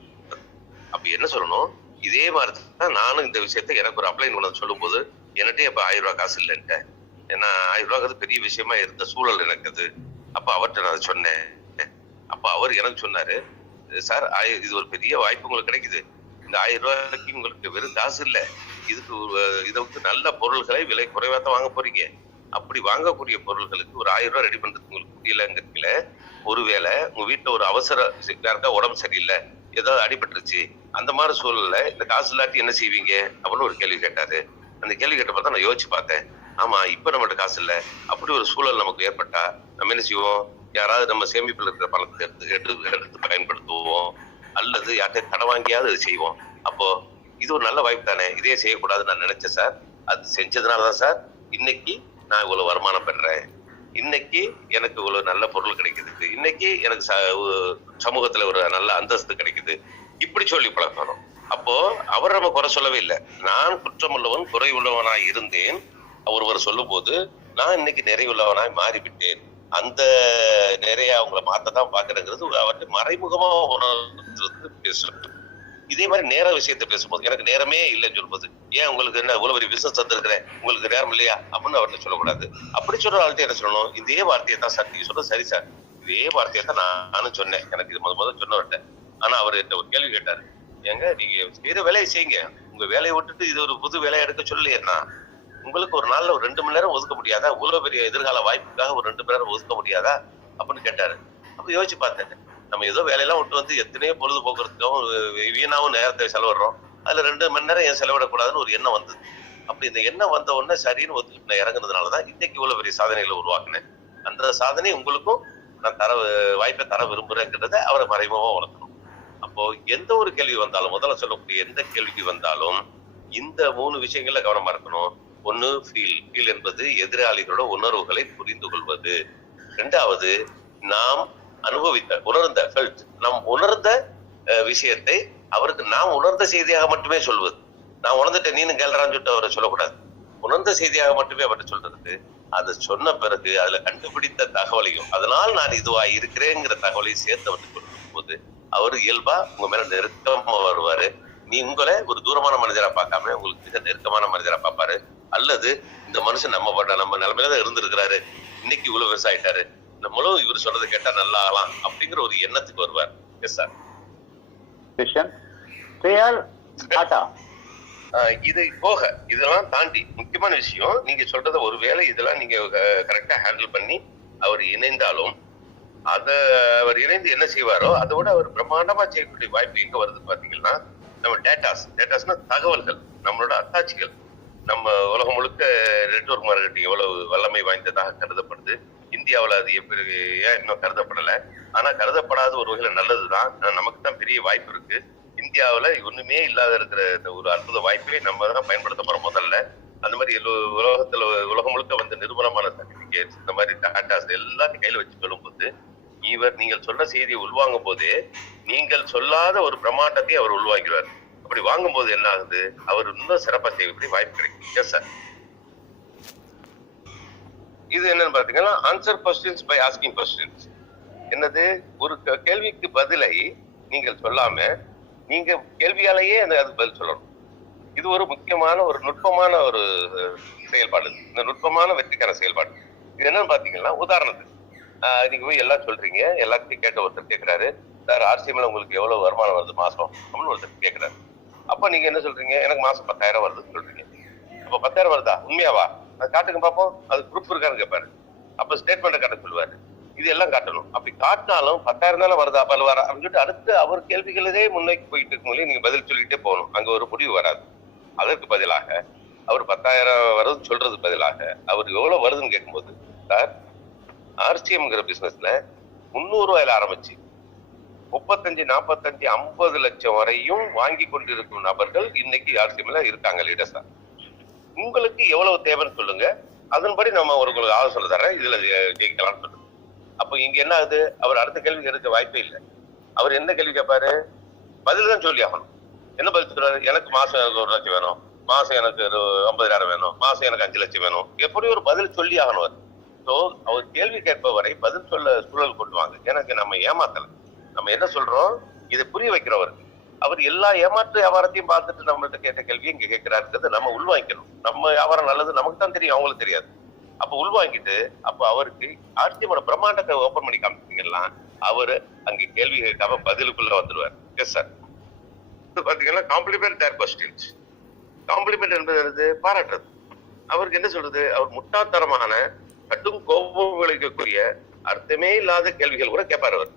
அப்ப என்ன சொல்லணும், இதே மாதிரி தான் நானும் இந்த விஷயத்த எனக்கு ஒரு அப்ளைன் சொல்லும் போது என்கிட்ட இப்ப 1000 ரூபாய் காசு இல்லைன்ட்ட. ஏன்னா 1000 ரூபாய் பெரிய விஷயமா இருந்த சூழல் எனக்கு அது. அப்ப அவர்கிட்ட நான் சொன்னேன். அப்ப அவர் எனக்கு சொன்னாரு, சார் இது ஒரு பெரிய வாய்ப்பு உங்களுக்கு கிடைக்குது. இந்த 1000 ரூபாய்க்கு உங்களுக்கு வெறும் காசு இல்ல, இதுக்கு இதுக்கு நல்ல பொருள்களை விலை குறைவா தான் வாங்க போறீங்க. அப்படி வாங்கக்கூடிய பொருள்களுக்கு ஒரு 1000 ரூபாய் ரெடி பண்றதுக்கு உங்களுக்கு முடியலங்கிறதுல, ஒருவேளை உங்க வீட்டுல ஒரு அவசர யாருக்கா உடம்பு சரியில்லை, ஏதாவது அடிபட்டுருச்சு, அந்த மாதிரி சூழல்ல இந்த காசு இல்லாட்டி என்ன செய்வீங்க அப்படின்னு ஒரு கேள்வி கேட்டாரு. அந்த கேள்வி கேட்ட பார்த்தா நான் யோசிச்சு பார்த்தேன். ஆமா, இப்ப நம்மகிட்ட காசு இல்ல, அப்படி ஒரு சூழல் நமக்கு ஏற்பட்டா நம்ம என்ன செய்வோம்? யாராவது நம்ம சேமிப்புல இருக்கிற பணத்தை எடுத்து பயன்படுத்துவோம், அல்லது யார்கிட்ட கடன் வாங்கியாவது அது செய்வோம். அப்போ இது ஒரு நல்ல வாய்ப்பு தானே, இதே செய்யக்கூடாதுன்னு நான் நினைச்சேன் சார். அது செஞ்சதுனாலதான் சார் இன்னைக்கு நான் இவ்வளவு வருமானம் பெறேன், இன்னைக்கு எனக்கு இவ்வளவு நல்ல பொருள் கிடைக்குது, இன்னைக்கு எனக்கு சமூகத்துல ஒரு நல்ல அந்தஸ்து கிடைக்குது, இப்படி சொல்லி பழக்கணும். அப்போ அவர் நம்ம குறை சொல்லவே இல்லை. நான் குற்றமுள்ளவன் குறை உள்ளவனாய் இருந்தேன் ஒருவர் சொல்லும் போது, நான் இன்னைக்கு நிறைவுள்ளவனாய் மாறிவிட்டேன். அந்த நிறைய அவங்கள மாத்ததான் பாக்குறேங்கிறது அவர்கிட்ட மறைமுகமா உணர்ந்து பேசுறது. இதே மாதிரி நேர விஷயத்தை பேசும்போது, எனக்கு நேரமே இல்லைன்னு சொல்லும்போது, ஏன் உங்களுக்கு என்ன இவ்வளவு பெரிய பிசினஸ் தந்திருக்கிறேன், உங்களுக்கு நேரம் இல்லையா அப்படின்னு அவர்கிட்ட சொல்லக்கூடாது. அப்படி சொல்ற ஆள்கிட்ட என்ன சொல்லணும்? இதே வார்த்தையை தான் சார் நீங்க சொல்றது சரி சார், இதே வார்த்தையை தான் நானும் சொன்னேன், எனக்கு இது முதல் சொன்னவர்கிட்ட. ஆனா அவர் ஒரு கேள்வி கேட்டாரு, ஏங்க நீங்க செய்யற வேலையை செய்யுங்க, உங்க வேலையை விட்டுட்டு இது ஒரு புது வேலையை எடுக்க சொல்லலையேன்னா உங்களுக்கு ஒரு நாள்ல ஒரு 2 மணி நேரம் ஒதுக்க முடியாதா? இவ்வளவு பெரிய எதிர்கால வாய்ப்புக்காக ஒரு 2 மணி நேரம் ஒதுக்க முடியாதா அப்படின்னு கேட்டாரு. அப்ப யோசிச்சு பார்த்தேன், நம்ம ஏதோ வேலையெல்லாம் விட்டு வந்து எத்தனையோ பொழுதுபோக்குறதுக்கும் வீணாவும் நேரத்தை செலவிடுறோம், அதுல 2 மணி நேரம் ஏன் செலவிடக்கூடாதுன்னு ஒரு எண்ணம் வந்தது. அப்படி இந்த எண்ணம் வந்த உடனே சரின்னு ஒத்துக்கிட்டு நான் இறங்குனதுனாலதான் இன்னைக்கு இவ்வளவு பெரிய சாதனைகளை உருவாக்குனேன். அந்த சாதனை உங்களுக்கும் நான் வாய்ப்பை தர விரும்புறேங்கிறத அவரை மறைமுகமா வளர்க்கணும். அப்போ எந்த ஒரு கேள்வி வந்தாலும், முதல்ல சொல்லக்கூடிய எந்த கேள்விக்கு வந்தாலும் இந்த 3 விஷயங்கள்ல கவனமா இருக்கணும். ஒண்ணு ஃபீல் என்பது எதிராளிகளோட உணர்வுகளை புரிந்து கொள்வது. 2வது நாம் உணர்ந்த நாம் உணர்ந்த விஷயத்தை அவருக்கு நாம் உணர்ந்த செய்தியாக மட்டுமே சொல்வது. நான் உணர்ந்துட்டேன் நீனு கேள்றான்னு சொல்லிட்டு அவரை சொல்லக்கூடாது. உணர்ந்த செய்தியாக மட்டுமே அவர்கிட்ட சொல்றது. அதை சொன்ன பிறகு அதுல கண்டுபிடித்த தகவலையும், அதனால் நான் இதுவா இருக்கிறேங்கிற தகவலையும் சேர்த்து அவருக்கு கொடுக்கும் போது அவரு இயல்பா உங்க மேல நெருக்கமா வருவாரு. நீ உங்களை ஒரு தூரமான மனிதரா பார்க்காம உங்களுக்கு மிக நெருக்கமான மனிதரா பார்ப்பாரு. அல்லது இந்த மனுஷன் நம்ம நிலைமையில தான் இருந்திருக்கிறாரு, இன்னைக்கு இவ்வளவு விவசாயிட்டாரு, நம்மளும் இவர் சொல்றதை கேட்டா நல்லா ஆகலாம் அப்படிங்கிற ஒரு எண்ணத்துக்கு வருவார். Yes sir. இதை போக இதெல்லாம் தாண்டி முக்கியமான விஷயம், நீங்க சொல்றத ஒருவேளை இதெல்லாம் நீங்க கரெக்டா ஹேண்டில் பண்ணி அவர் இணைந்தாலும், அவர் இணைந்து என்ன செய்வாரோ அதோட அவர் பிரம்மாண்டமா செய்யக்கூடிய வாய்ப்பு எங்க வருது பாத்தீங்கன்னா, நம்ம டேட்டாஸ்னா தகவல்கள், நம்மளோட அத்தாட்சிகள். நம்ம உலகம் முழுக்க நெட்வொர்க் மார்க்கெட்டிங் எவ்வளவு வல்லமை வாய்ந்ததாக கருதப்படுது. இந்தியாவில் அது ஏன் இன்னும் கருதப்படல, ஆனா கருதப்படாத ஒரு வகையில நல்லதுதான். நமக்கு தான் பெரிய வாய்ப்பு இருக்கு. இந்தியாவில் ஒண்ணுமே இல்லாத இருக்கிற இந்த ஒரு அற்புத வாய்ப்பை நம்ம தான் பயன்படுத்த போறோம் முதல்ல. அந்த மாதிரி உலகம் முழுக்க வந்து நிறுவனமான சர்டிபிகேட்ஸ், இந்த மாதிரி டாட்டாஸ் எல்லாத்தையும் கையில வச்சு சொல்லும்போது, நீங்கள் சொன்ன செய்தியை உள்வாங்கும் போதே நீங்கள் சொல்லாத ஒரு பிரமாண்டத்தை அவர் உள்வாங்கிடுவார். அப்படி வாங்கும்போது என்ன ஆகுது, அவர் இன்னும் சிறப்பா செய்யக்கூடிய வாய்ப்பு கிடைக்கும். Yes sir. இது என்னன்னு பாத்தீங்கன்னா, answer questions by asking questions. என்னது, ஒரு கேள்விக்கு பதிலை நீங்கள் சொல்லாம நீங்க கேள்வியாலேயே அதுக்கு பதில் சொல்லணும். இது ஒரு முக்கியமான ஒரு நுட்பமான ஒரு செயல்பாடு. இந்த நுட்பமான வெற்றிக்கான செயல்பாடு இது என்னன்னு பாத்தீங்கன்னா, உதாரணத்துக்கு நீங்க போய் எல்லாம் சொல்றீங்க, எல்லாத்தையும் கேட்ட ஒருத்தர் கேட்கிறாரு, சார் ஆர்சிஎம்ல உங்களுக்கு எவ்வளவு வருமானம் வருது மாசம் அப்படின்னு ஒருத்தர் கேட்கிறாரு. அப்ப நீங்க என்ன சொல்றீங்க, எனக்கு மாசம் 10,000 வருதுன்னு சொல்றீங்க. அப்ப 10,000 வருதா, உண்மையாவா, அது காட்டுங்க பாப்போம், அது ப்ரூஃப் இருக்கான்னு கேட்பாரு. அப்ப ஸ்டேட்மெண்ட் காட்ட சொல்லுவாரு. இது எல்லாம் காட்டணும். அப்படி காட்டினாலும் 10,000 தானே வருதா பல்வாரா அப்படின்னு சொல்லிட்டு அடுத்து அவர் கேள்விகளே முன்னோக்கி போயிட்டு இருக்கும், நீங்க பதில் சொல்லிட்டே போகணும். அங்க ஒரு முடிவு வராது. அதற்கு பதிலாக அவர் 10,000 வருதுன்னு சொல்றது பதிலாக அவர் எவ்வளவு வருதுன்னு கேட்கும்போது, சார் ஆர்சிஎம்ங்கிற பிசினஸ்ல 300 ரூபாயில ஆரம்பிச்சு 35, 45, 50 லட்சம் வரையும் வாங்கி கொண்டிருக்கும் நபர்கள் இன்னைக்கு ஆர்சிஎம்ல இருக்காங்க லீடர்ஸா. உங்களுக்கு எவ்வளவு தேவைன்னு சொல்லுங்க, அதன்படி நம்ம உங்களுக்கு ஆலோசனை தரேன், இதுல ஜெயிக்கலாம்னு சொல்லுங்க. அப்ப இங்க என்ன ஆகுது, அவர் அடுத்த கேள்வி எடுக்க வாய்ப்பே இல்லை. அவர் என்ன கேள்வி கேட்பாரு, பதில் தான் சொல்லி ஆகணும். என்ன பதில் சொல்றாரு, எனக்கு மாசம் 1 லட்சம் வேணும், மாசம் எனக்கு 50,000 வேணும், மாசம் எனக்கு 5 லட்சம் வேணும், எப்படி ஒரு பதில் சொல்லி ஆகணும். ஸோ அவர் கேள்வி கேட்பவரை பதில் சொல்ல சூழல் கொண்டு வாங்க. எனக்கு நம்ம ஏமாத்தல, நம்ம என்ன சொல்றோம் இதை புரிய வைக்கிறவருக்கு. அவர் எல்லா ஏமாற்று வியாபாரத்தையும் பார்த்துட்டு நம்மள்ட்ட கேட்ட கேள்வி இங்க கேட்கிறாருங்கிறது நம்ம உள்வாங்கிக்கணும். நம்ம வியாபாரம் நல்லது நமக்கு தான் தெரியும், அவங்களுக்கு தெரியாது. அப்ப உள்வாங்கிட்டு அப்ப அவருக்கு ஆர்த்தியோட பிரம்மாண்டத்தை ஓபன் பண்ணி காமிச்சீங்கன்னா அவரு அங்க கேள்வி கேட்காம பதிலுக்குள்ள வந்துருவார். Yes sir. பாத்தீங்கன்னா காம்ப்ளிமெண்ட் தேர் கொஸ்டின்ஸ். காம்ப்ளிமெண்ட் என்பது பாராட்டுறது. அவருக்கு என்ன சொல்றது, அவர் முட்டாள்தனமான கட்டும் கோபம் விளைக்கக்கூடிய அர்த்தமே இல்லாத கேள்விகள் கூட கேட்பாரு. அவர்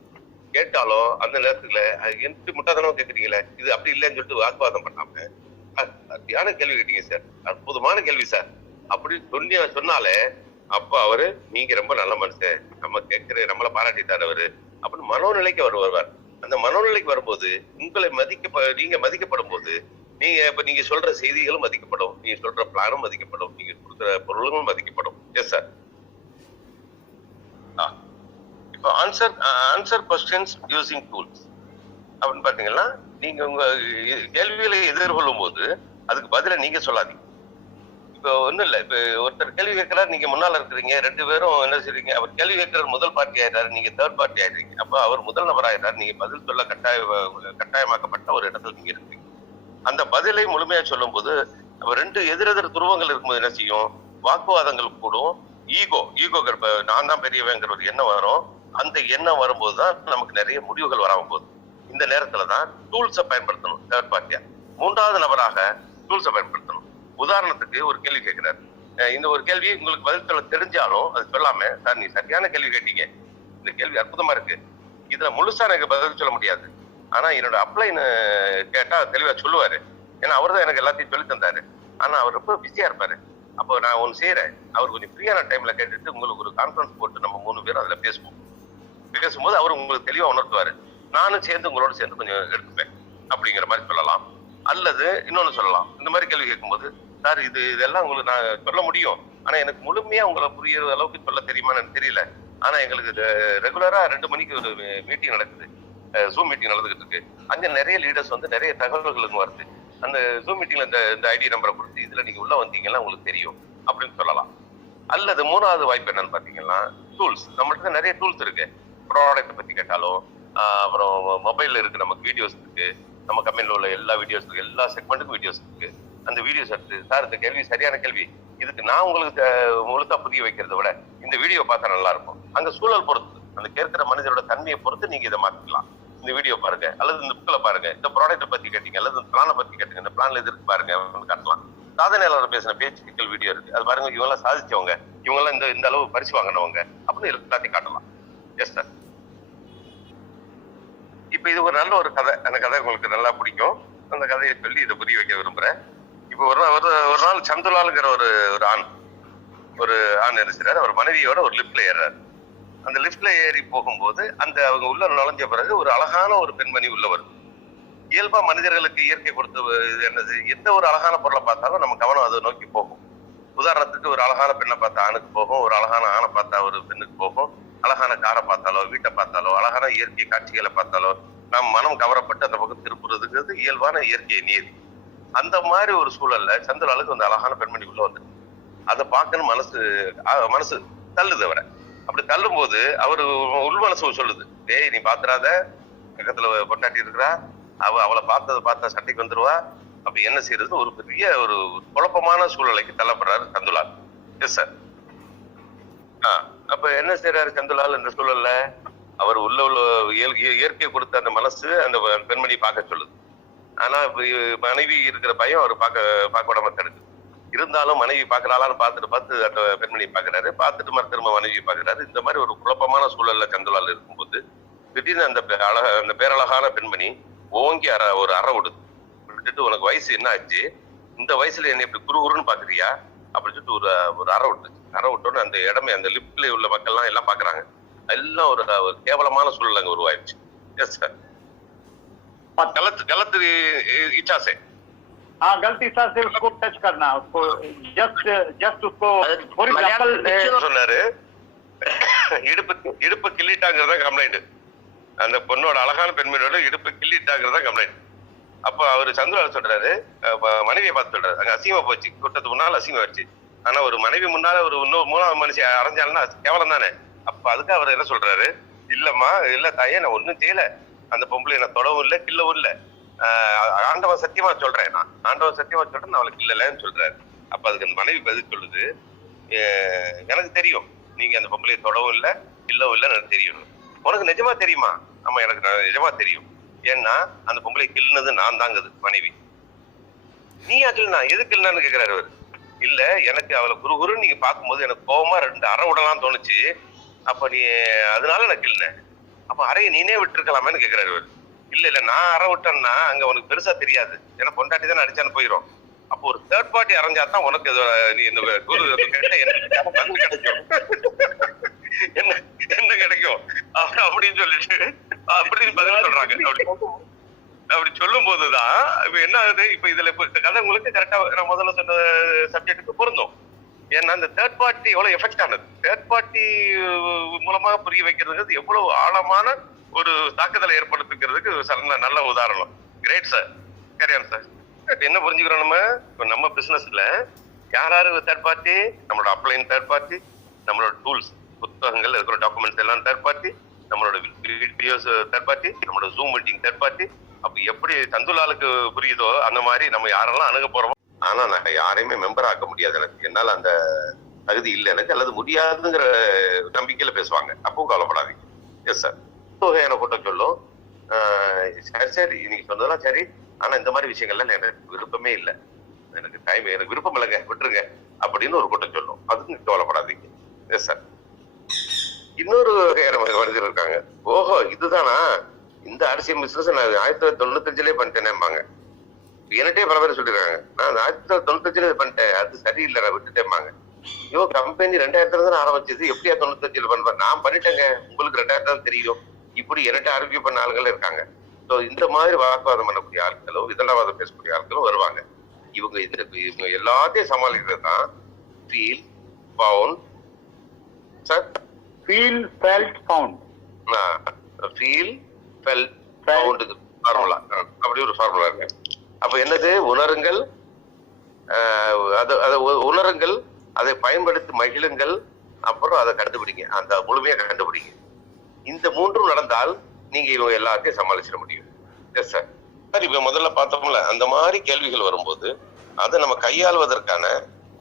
கேட்டாலும் அந்த நேரத்துல எனக்கு முட்டாள்தனமா கேட்குறீங்களே, இது அப்படி இல்லைன்னு சொல்லிட்டு வாக்குவாதம் பண்ணாம சரியான கேள்வி கேட்டீங்க சார், அற்புதமான கேள்வி சார் அப்படி சொன்னாலே அப்ப அவரு நீங்க ரொம்ப நல்ல மனுஷன், நம்ம கேட்கிற நம்மளை பாராட்டிட்டாரு அவரு அப்படின்னு மனோநிலைக்கு அவர் வருவார். அந்த மனோநிலைக்கு வரும்போது உங்களை நீங்க மதிக்கப்படும் போது நீங்க சொல்ற செய்திகளும் மதிக்கப்படும், நீங்க சொல்ற பிளானும் மதிக்கப்படும், நீங்க கொடுக்குற பொருளும் மதிக்கப்படும். Yes sir. இப்போ ஆன்சர் கொஸ்டின்ஸ் யூசிங் டூல்ஸ் அப்படின்னு பாத்தீங்கன்னா நீங்க உங்க கேள்விகளை எதிர்கொள்ளும் போது அதுக்கு பதில நீங்க சொல்லாதீங்க. இப்போ ஒண்ணும் இல்ல, இப்ப ஒருத்தர் கேள்வி கேட்கிறாரு, நீங்க முன்னால இருக்கிறீங்க, ரெண்டு பேரும் என்ன செய்றீங்க, அவர் கேள்வி கேட்கிற முதல் பார்ட்டி ஆயிட்டாரு, நீங்க தேர்ட் பார்ட்டி ஆயிடுறீங்க. அப்ப அவர் முதல் நபர் ஆயிட்டாரு, நீங்க பதில் சொல்ல கட்டாயமாக்கப்பட்ட ஒரு இடத்துல நீங்க இருக்கீங்க. அந்த பதிலை முழுமையா சொல்லும் போது ரெண்டு எதிரெதிர் துருவங்கள் இருக்கும்போது என்ன செய்யும், வாக்குவாதங்கள் கூடும், ஈகோ நான் தான் பெரியவங்கிற ஒரு எண்ணம் வரும். அந்த எண்ணம் வரும்போதுதான் நமக்கு நிறைய முடிவுகள் வராம போகுது. இந்த நேரத்துலதான் டூல்ஸை பயன்படுத்தணும். தேர்ட் பார்ட்டியா மூன்றாவது நபராக டூல்ஸை பயன்படுத்தணும். உதாரணத்துக்கு ஒரு கேள்வி கேட்கிறாரு, இந்த ஒரு கேள்வி உங்களுக்கு பதில் சொல்ல தெரிஞ்சாலும் அது சொல்லாம, சார் நீ சரியான கேள்வி கேட்டீங்க, இந்த கேள்வி அற்புதமா இருக்கு, இதுல முழுசா எனக்கு பதில் சொல்ல முடியாது, ஆனா என்னோட அப்ளைன்னு கேட்டா தெளிவா சொல்லுவாரு, ஏன்னா அவர் தான் எனக்கு எல்லாத்தையும் சொல்லி தந்தாரு, ஆனா அவர் ரொம்ப பிஸியா இருப்பாரு. அப்போ நான் ஒண்ணு செய்யறேன், அவர் கொஞ்சம் ஃப்ரீயான டைம்ல கேட்டுட்டு உங்களுக்கு ஒரு கான்ஃபரன்ஸ் போட்டு நம்ம 3 பேரும் அதுல பேசும்போது அவர் உங்களுக்கு தெளிவா உணர்த்துவாரு, நானும் சேர்ந்து உங்களோட சேர்ந்து கொஞ்சம் எடுத்துப்பேன் அப்படிங்கிற மாதிரி சொல்லலாம். அல்லது இன்னொன்னு சொல்லலாம், இந்த மாதிரி கேள்வி கேட்கும்போது, சார் இதெல்லாம் உங்களுக்கு நான் சொல்ல முடியும், ஆனா எனக்கு முழுமையா உங்களை புரியுற அளவுக்கு சொல்ல தெரியுமான்னு எனக்கு தெரியல, ஆனா எங்களுக்கு ரெகுலரா 2 மணிக்கு ஒரு மீட்டிங் நடக்குது, ஜூம் மீட்டிங் நடந்துகிட்டு இருக்கு, அங்க நிறைய லீடர்ஸ் வந்து நிறைய தகவல்களுக்கு வருது, அந்த ஜூம் மீட்டிங்ல இந்த ஐடி நம்பரை கொடுத்து இதுல நீங்க உள்ள வந்தீங்கன்னா உங்களுக்கு தெரியும் அப்படின்னு சொல்லலாம். அல்லது மூணாவது வாய்ப்பு என்னன்னு பாத்தீங்கன்னா டூல்ஸ். நம்மள்ட்ட நிறைய டூல்ஸ் இருக்கு. ப்ராடக்ட் பத்தி கேட்டாலும், அப்புறம் மொபைல்ல இருக்கு, நமக்கு வீடியோஸ் இருக்கு, நம்ம கம்பெனில உள்ள எல்லா வீடியோஸ் இருக்கு, எல்லா செக்மெண்ட்டுக்கும் வீடியோஸ் இருக்கு. அந்த வீடியோஸ் எடுத்து, சார் இந்த கேள்வி சரியான கேள்வி, இதுக்கு நான் உங்களுக்கு முழுசா புரிய வைக்கிறத விட இந்த வீடியோ பார்த்தா நல்லா இருக்கும், அங்க சூழல் பொறுத்து, அந்த கேட்கிற மனிதரோட தன்மையை பொறுத்து நீங்க இதை மாத்திக்கலாம். இந்த வீடியோ பாருங்க, அல்லது இந்த புக்ல பாருங்க, இந்த ப்ராடக்ட்டை பத்தி கேட்டீங்க, அல்லது இந்த பிளானை பத்தி கேட்டீங்க, இந்த பிளான்ல எது இருக்கு பாருங்க காட்டலாம். சாதனையாளர் பேசின பேச்சுக்கள் வீடியோ இருக்கு, அது பாருங்க, இவங்க எல்லாம் சாதிச்சவங்க, இவங்க எல்லாம் இந்த அளவு பரிசு வாங்கினவங்க அப்படின்னு எல்லாத்தையும் காட்டலாம். Yes sir. இப்ப இது ஒரு நல்ல ஒரு கதை, அந்த கதை உங்களுக்கு நல்லா பிடிக்கும், அந்த கதையை சொல்லி இதை புரிய வைக்க விரும்புறேன். இப்ப ஒரு நாள் சந்துலாலுங்கிற ஒரு ஆண் என்ன செய்றாரு, அவர் மனைவியோட ஒரு லிப்ட்ல ஏறாரு. அந்த லிப்ட்ல ஏறி போகும்போது அவங்க உள்ள நுழைஞ்ச பிறகு ஒரு அழகான ஒரு பெண்மணி உள்ள வருது. இயல்பா மனிதர்களுக்கு இயற்கை கொடுத்து என்னது, எந்த ஒரு அழகான பொருளை பார்த்தாலும் நம்ம கவனம் அதை நோக்கி போகும். உதாரணத்துக்கு ஒரு அழகான பெண்ணை பார்த்தா ஆணுக்கு போகும், ஒரு அழகான ஆணை பார்த்தா ஒரு பெண்ணுக்கு போகும், அழகான காரை பார்த்தாலோ வீட்டை பார்த்தாலோ அழகான இயற்கை காட்சிகளை பார்த்தாலோ நம் மனம் கவரப்பட்டு அந்த பக்கம் திருப்புறதுங்கிறது இயல்பான இயற்கை நீதி. அந்த மாதிரி ஒரு சூழல்ல சந்திராளுக்கு அந்த அழகான பெண்மணி உள்ள வந்து அதை பார்க்கணும் மனசு தள்ளுது அவரை. அப்படி தள்ளும் போது அவரு உள் மனசு சொல்லுது, டேய் நீ பாத்துறாத, பக்கத்துல கொண்டாட்டி இருக்கிறா, அவளை பார்த்தா சண்டைக்கு வந்துருவா, அப்படி என்ன செய்யறது, ஒரு பெரிய ஒரு குழப்பமான சூழ்நிலைக்கு தள்ளப்படுறாரு சந்துலால். Yes sir. அப்ப என்ன செய்யறாரு சந்துலால் இந்த சூழல்ல, அவர் உள்ள இயற்கை கொடுத்த அந்த மனசு அந்த பெண்மணி பார்க்க சொல்லுது, ஆனா மனைவி இருக்கிற பயம் அவர் பார்க்க விடாம தடுக்குது. இருந்தாலும் மனைவி பார்க்கறாளான்னு பார்த்து அந்த பெண்மணியை பார்க்கிறாரு, பார்த்துட்டு திரும்ப மனைவி பார்க்கிறாரு. இந்த மாதிரி ஒரு குழப்பமான சூழல்ல சந்துலால் இருக்கும்போது திடீர்னு அந்த பேரழகான பெண்மணி ஓங்கி ஒரு அறை விட்டுட்டு, உனக்கு வயசு என்ன ஆச்சு, இந்த வயசுல என்ன இப்படி குறுகுறுன்னு பாக்குறியா அப்படின்னு சொல்லிட்டு ஒரு அறை விட்டோன்னு அந்த இடமே, அந்த லிப்ட்ல உள்ள மக்கள்லாம் எல்லாம் பாக்குறாங்க, எல்லாம் ஒரு கேவலமான சூழல் அங்க உருவாயிடுச்சு. Yes sir. गलत इच्छा से, हाँ गलत इच्छा से उसको टच करना, उसको जस्ट उसको फॉर एग्जांपल சொன்னாரு, இடுப்பு கிள்ளிட்டாங்கிறதா கம்ப்ளைண்ட், அந்த பொண்ணோட அழகான பெண்மணியோட இடுப்பு கிள்ளிட்டாங்கிறதா கம்ப்ளைண்ட். அப்ப அவரு சந்திரன் சொல்றாரு, மனைவியை பார்த்து சொல்றாரு, அங்க அசிங்கமா போச்சு, கூட்டத்துக்கு முன்னால அசிங்கமா வச்சு, ஆனா ஒரு மனைவி முன்னால ஒரு இன்னொரு 3ஆவது மனுஷி அரைஞ்சாலுன்னா கேவலம் தானே. அப்ப அதுக்கு அவர் என்ன சொல்றாரு, இல்லம்மா இல்ல தாயே, நான் ஒண்ணும் செய்யல, அந்த பொம்பளை என்ன தொடவும் இல்லை கிள்ளவும் இல்லை, ஆண்டவன் சத்தியமா சொல்றேன், நான் அவளுக்கு இல்லைன்னு சொல்றாரு. அப்ப அதுக்கு அந்த மனைவி பதில் சொல்லுது, எனக்கு தெரியும் நீங்க அந்த பொம்பளையை தொடவும் இல்லை இல்லைன்னு எனக்கு தெரியும். உனக்கு நிஜமா தெரியுமா? ஆமா எனக்கு நிஜமா தெரியும். ஏன்னா அந்த பொம்பளை கிள்னது நான் தாங்குது மனைவி. நீயா கிள்னா? எது கிள்னான்னு கேட்கிறாரு அவரு. இல்ல எனக்கு அவளை குருன்னு நீங்க பார்க்கும்போது எனக்கு கோபமா 2 அறை விடலாம் தோணுச்சு. அப்ப நீ அதனால நான் கிள்னேன். அப்ப அறையை நீனே விட்டுருக்கலாமேன்னு கேட்கிறாரு அவரு. இல்ல நான் அறை விட்டேன்னா அங்க உனக்கு பெருசா தெரியாது, ஏன்னா பொண்டாட்டி தானே அடிச்சான்னு போயிடும். அப்போ ஒரு தேர்ட் பார்ட்டி அரைஞ்சாதான் உனக்கு நீ இந்த குரு கிடைக்கும். என்ன கிடைக்கும் அப்படின்னு சொல்லிட்டு அப்படின்னு பதில் சொல்றாங்க. அப்படி சொல்லும் போதுதான் இப்ப என்ன ஆகுது, இப்ப இதுல கதை உங்களுக்கு கரெக்டா நான் முதல்ல சொன்ன சப்ஜெக்டுக்கு பொருந்தும். ஏன்னா இந்த தேர்ட் பார்ட்டி எவ்வளவு எஃபெக்ட் ஆனது, தேர்ட் பார்ட்டி மூலமாக புரிய வைக்கிறதுக்கு எவ்வளவு ஆழமான ஒரு தாக்குதலை ஏற்படுத்துக்கிறதுக்கு நல்ல உதாரணம். Great sir, carry on sir. என்ன புரிஞ்சுக்கிறோம், நம்ம பிசினஸ்ல யாரு தேர்ட் பார்ட்டி? நம்மளோட அப்ளைன் தேர்ட் பார்ட்டி, நம்மளோட டூல்ஸ் புத்தகங்கள் இருக்கிற டாக்குமெண்ட்ஸ் எல்லாம் தேர்ட் பார்ட்டி, நம்மளோட வீடியோஸ் தேர்ட் பார்ட்டி, நம்மளோட ஜூம் மீட்டிங் தேர்ட் பார்ட்டி. அப்ப எப்படி தந்துலாலுக்கு புரியுதோ அந்த மாதிரி நம்ம யாரெல்லாம் அணுக போறோமோ. ஆனா நான் யாரையுமே மெம்பர் ஆக்க முடியாது, எனக்கு என்னால அந்த தகுதி இல்லை எனக்கு, அல்லது முடியாதுங்கிற நம்பிக்கையில பேசுவாங்க. அப்பவும் கவலைப்படாதீங்க. எஸ் சார், தொகையான கூட்டம் சொல்லும், சரி நீங்க சொன்னதெல்லாம் சரி, ஆனா இந்த மாதிரி விஷயங்கள்ல எனக்கு விருப்பமே இல்லை, எனக்கு டைம், எனக்கு விருப்பம் இல்லைங்க, விட்டுருங்க அப்படின்னு ஒரு கூட்டம் சொல்லும். அதுக்கு கவலைப்படாதீங்க. Yes sir. இன்னொரு வகையான இருக்காங்க. ஓஹோ இதுதானா, இந்த அரசியல் பிசினஸ் நான் 1995 பண்ணிட்டேனேம்பாங்க. என்கிட்டே பல பேர் சொல்லிருக்காங்க, நான் 1995 பண்ணிட்டேன், அது சரியில்லை நான் விட்டுட்டேம்பாங்க. ஐயோ கம்பெனி 2000 தானே ஆரம்பிச்சது, எப்படியா 95 பண்ணுவேன்? நான் பண்ணிட்டேங்க, உங்களுக்கு 2000 தான் தெரியும். இப்படி என்கிட்ட ஆர்கியூ பண்ண ஆளுகள் இருக்காங்க. ஸோ இந்த மாதிரி வாக்குவாதம் பண்ணக்கூடிய ஆட்களோ இதெல்லாம் பேசக்கூடிய ஆட்களும் வருவாங்க. இவங்க எல்லாத்தையும் சமாளிக்கிறது தான் feel found sir. Feel felt found formula, அப்படி ஒரு ஃபார்முலா இருக்கு. அப்ப என்னது? உணருங்கள், உணருங்கள், அதை பயன்படுத்தி மகிழுங்கள், அப்புறம் அதை கண்டுபிடிங்க, அந்த முழுமையா கண்டுபிடிங்க. இந்த 3 நடந்தால் நீங்க இவங்க எல்லாத்தையும் சமாளிச்சிட முடியும். Yes sir. சார் இப்ப முதல்ல பார்த்தோம்ல, அந்த மாதிரி கேள்விகள் வரும்போது அதை நம்ம கையாள்வதற்கான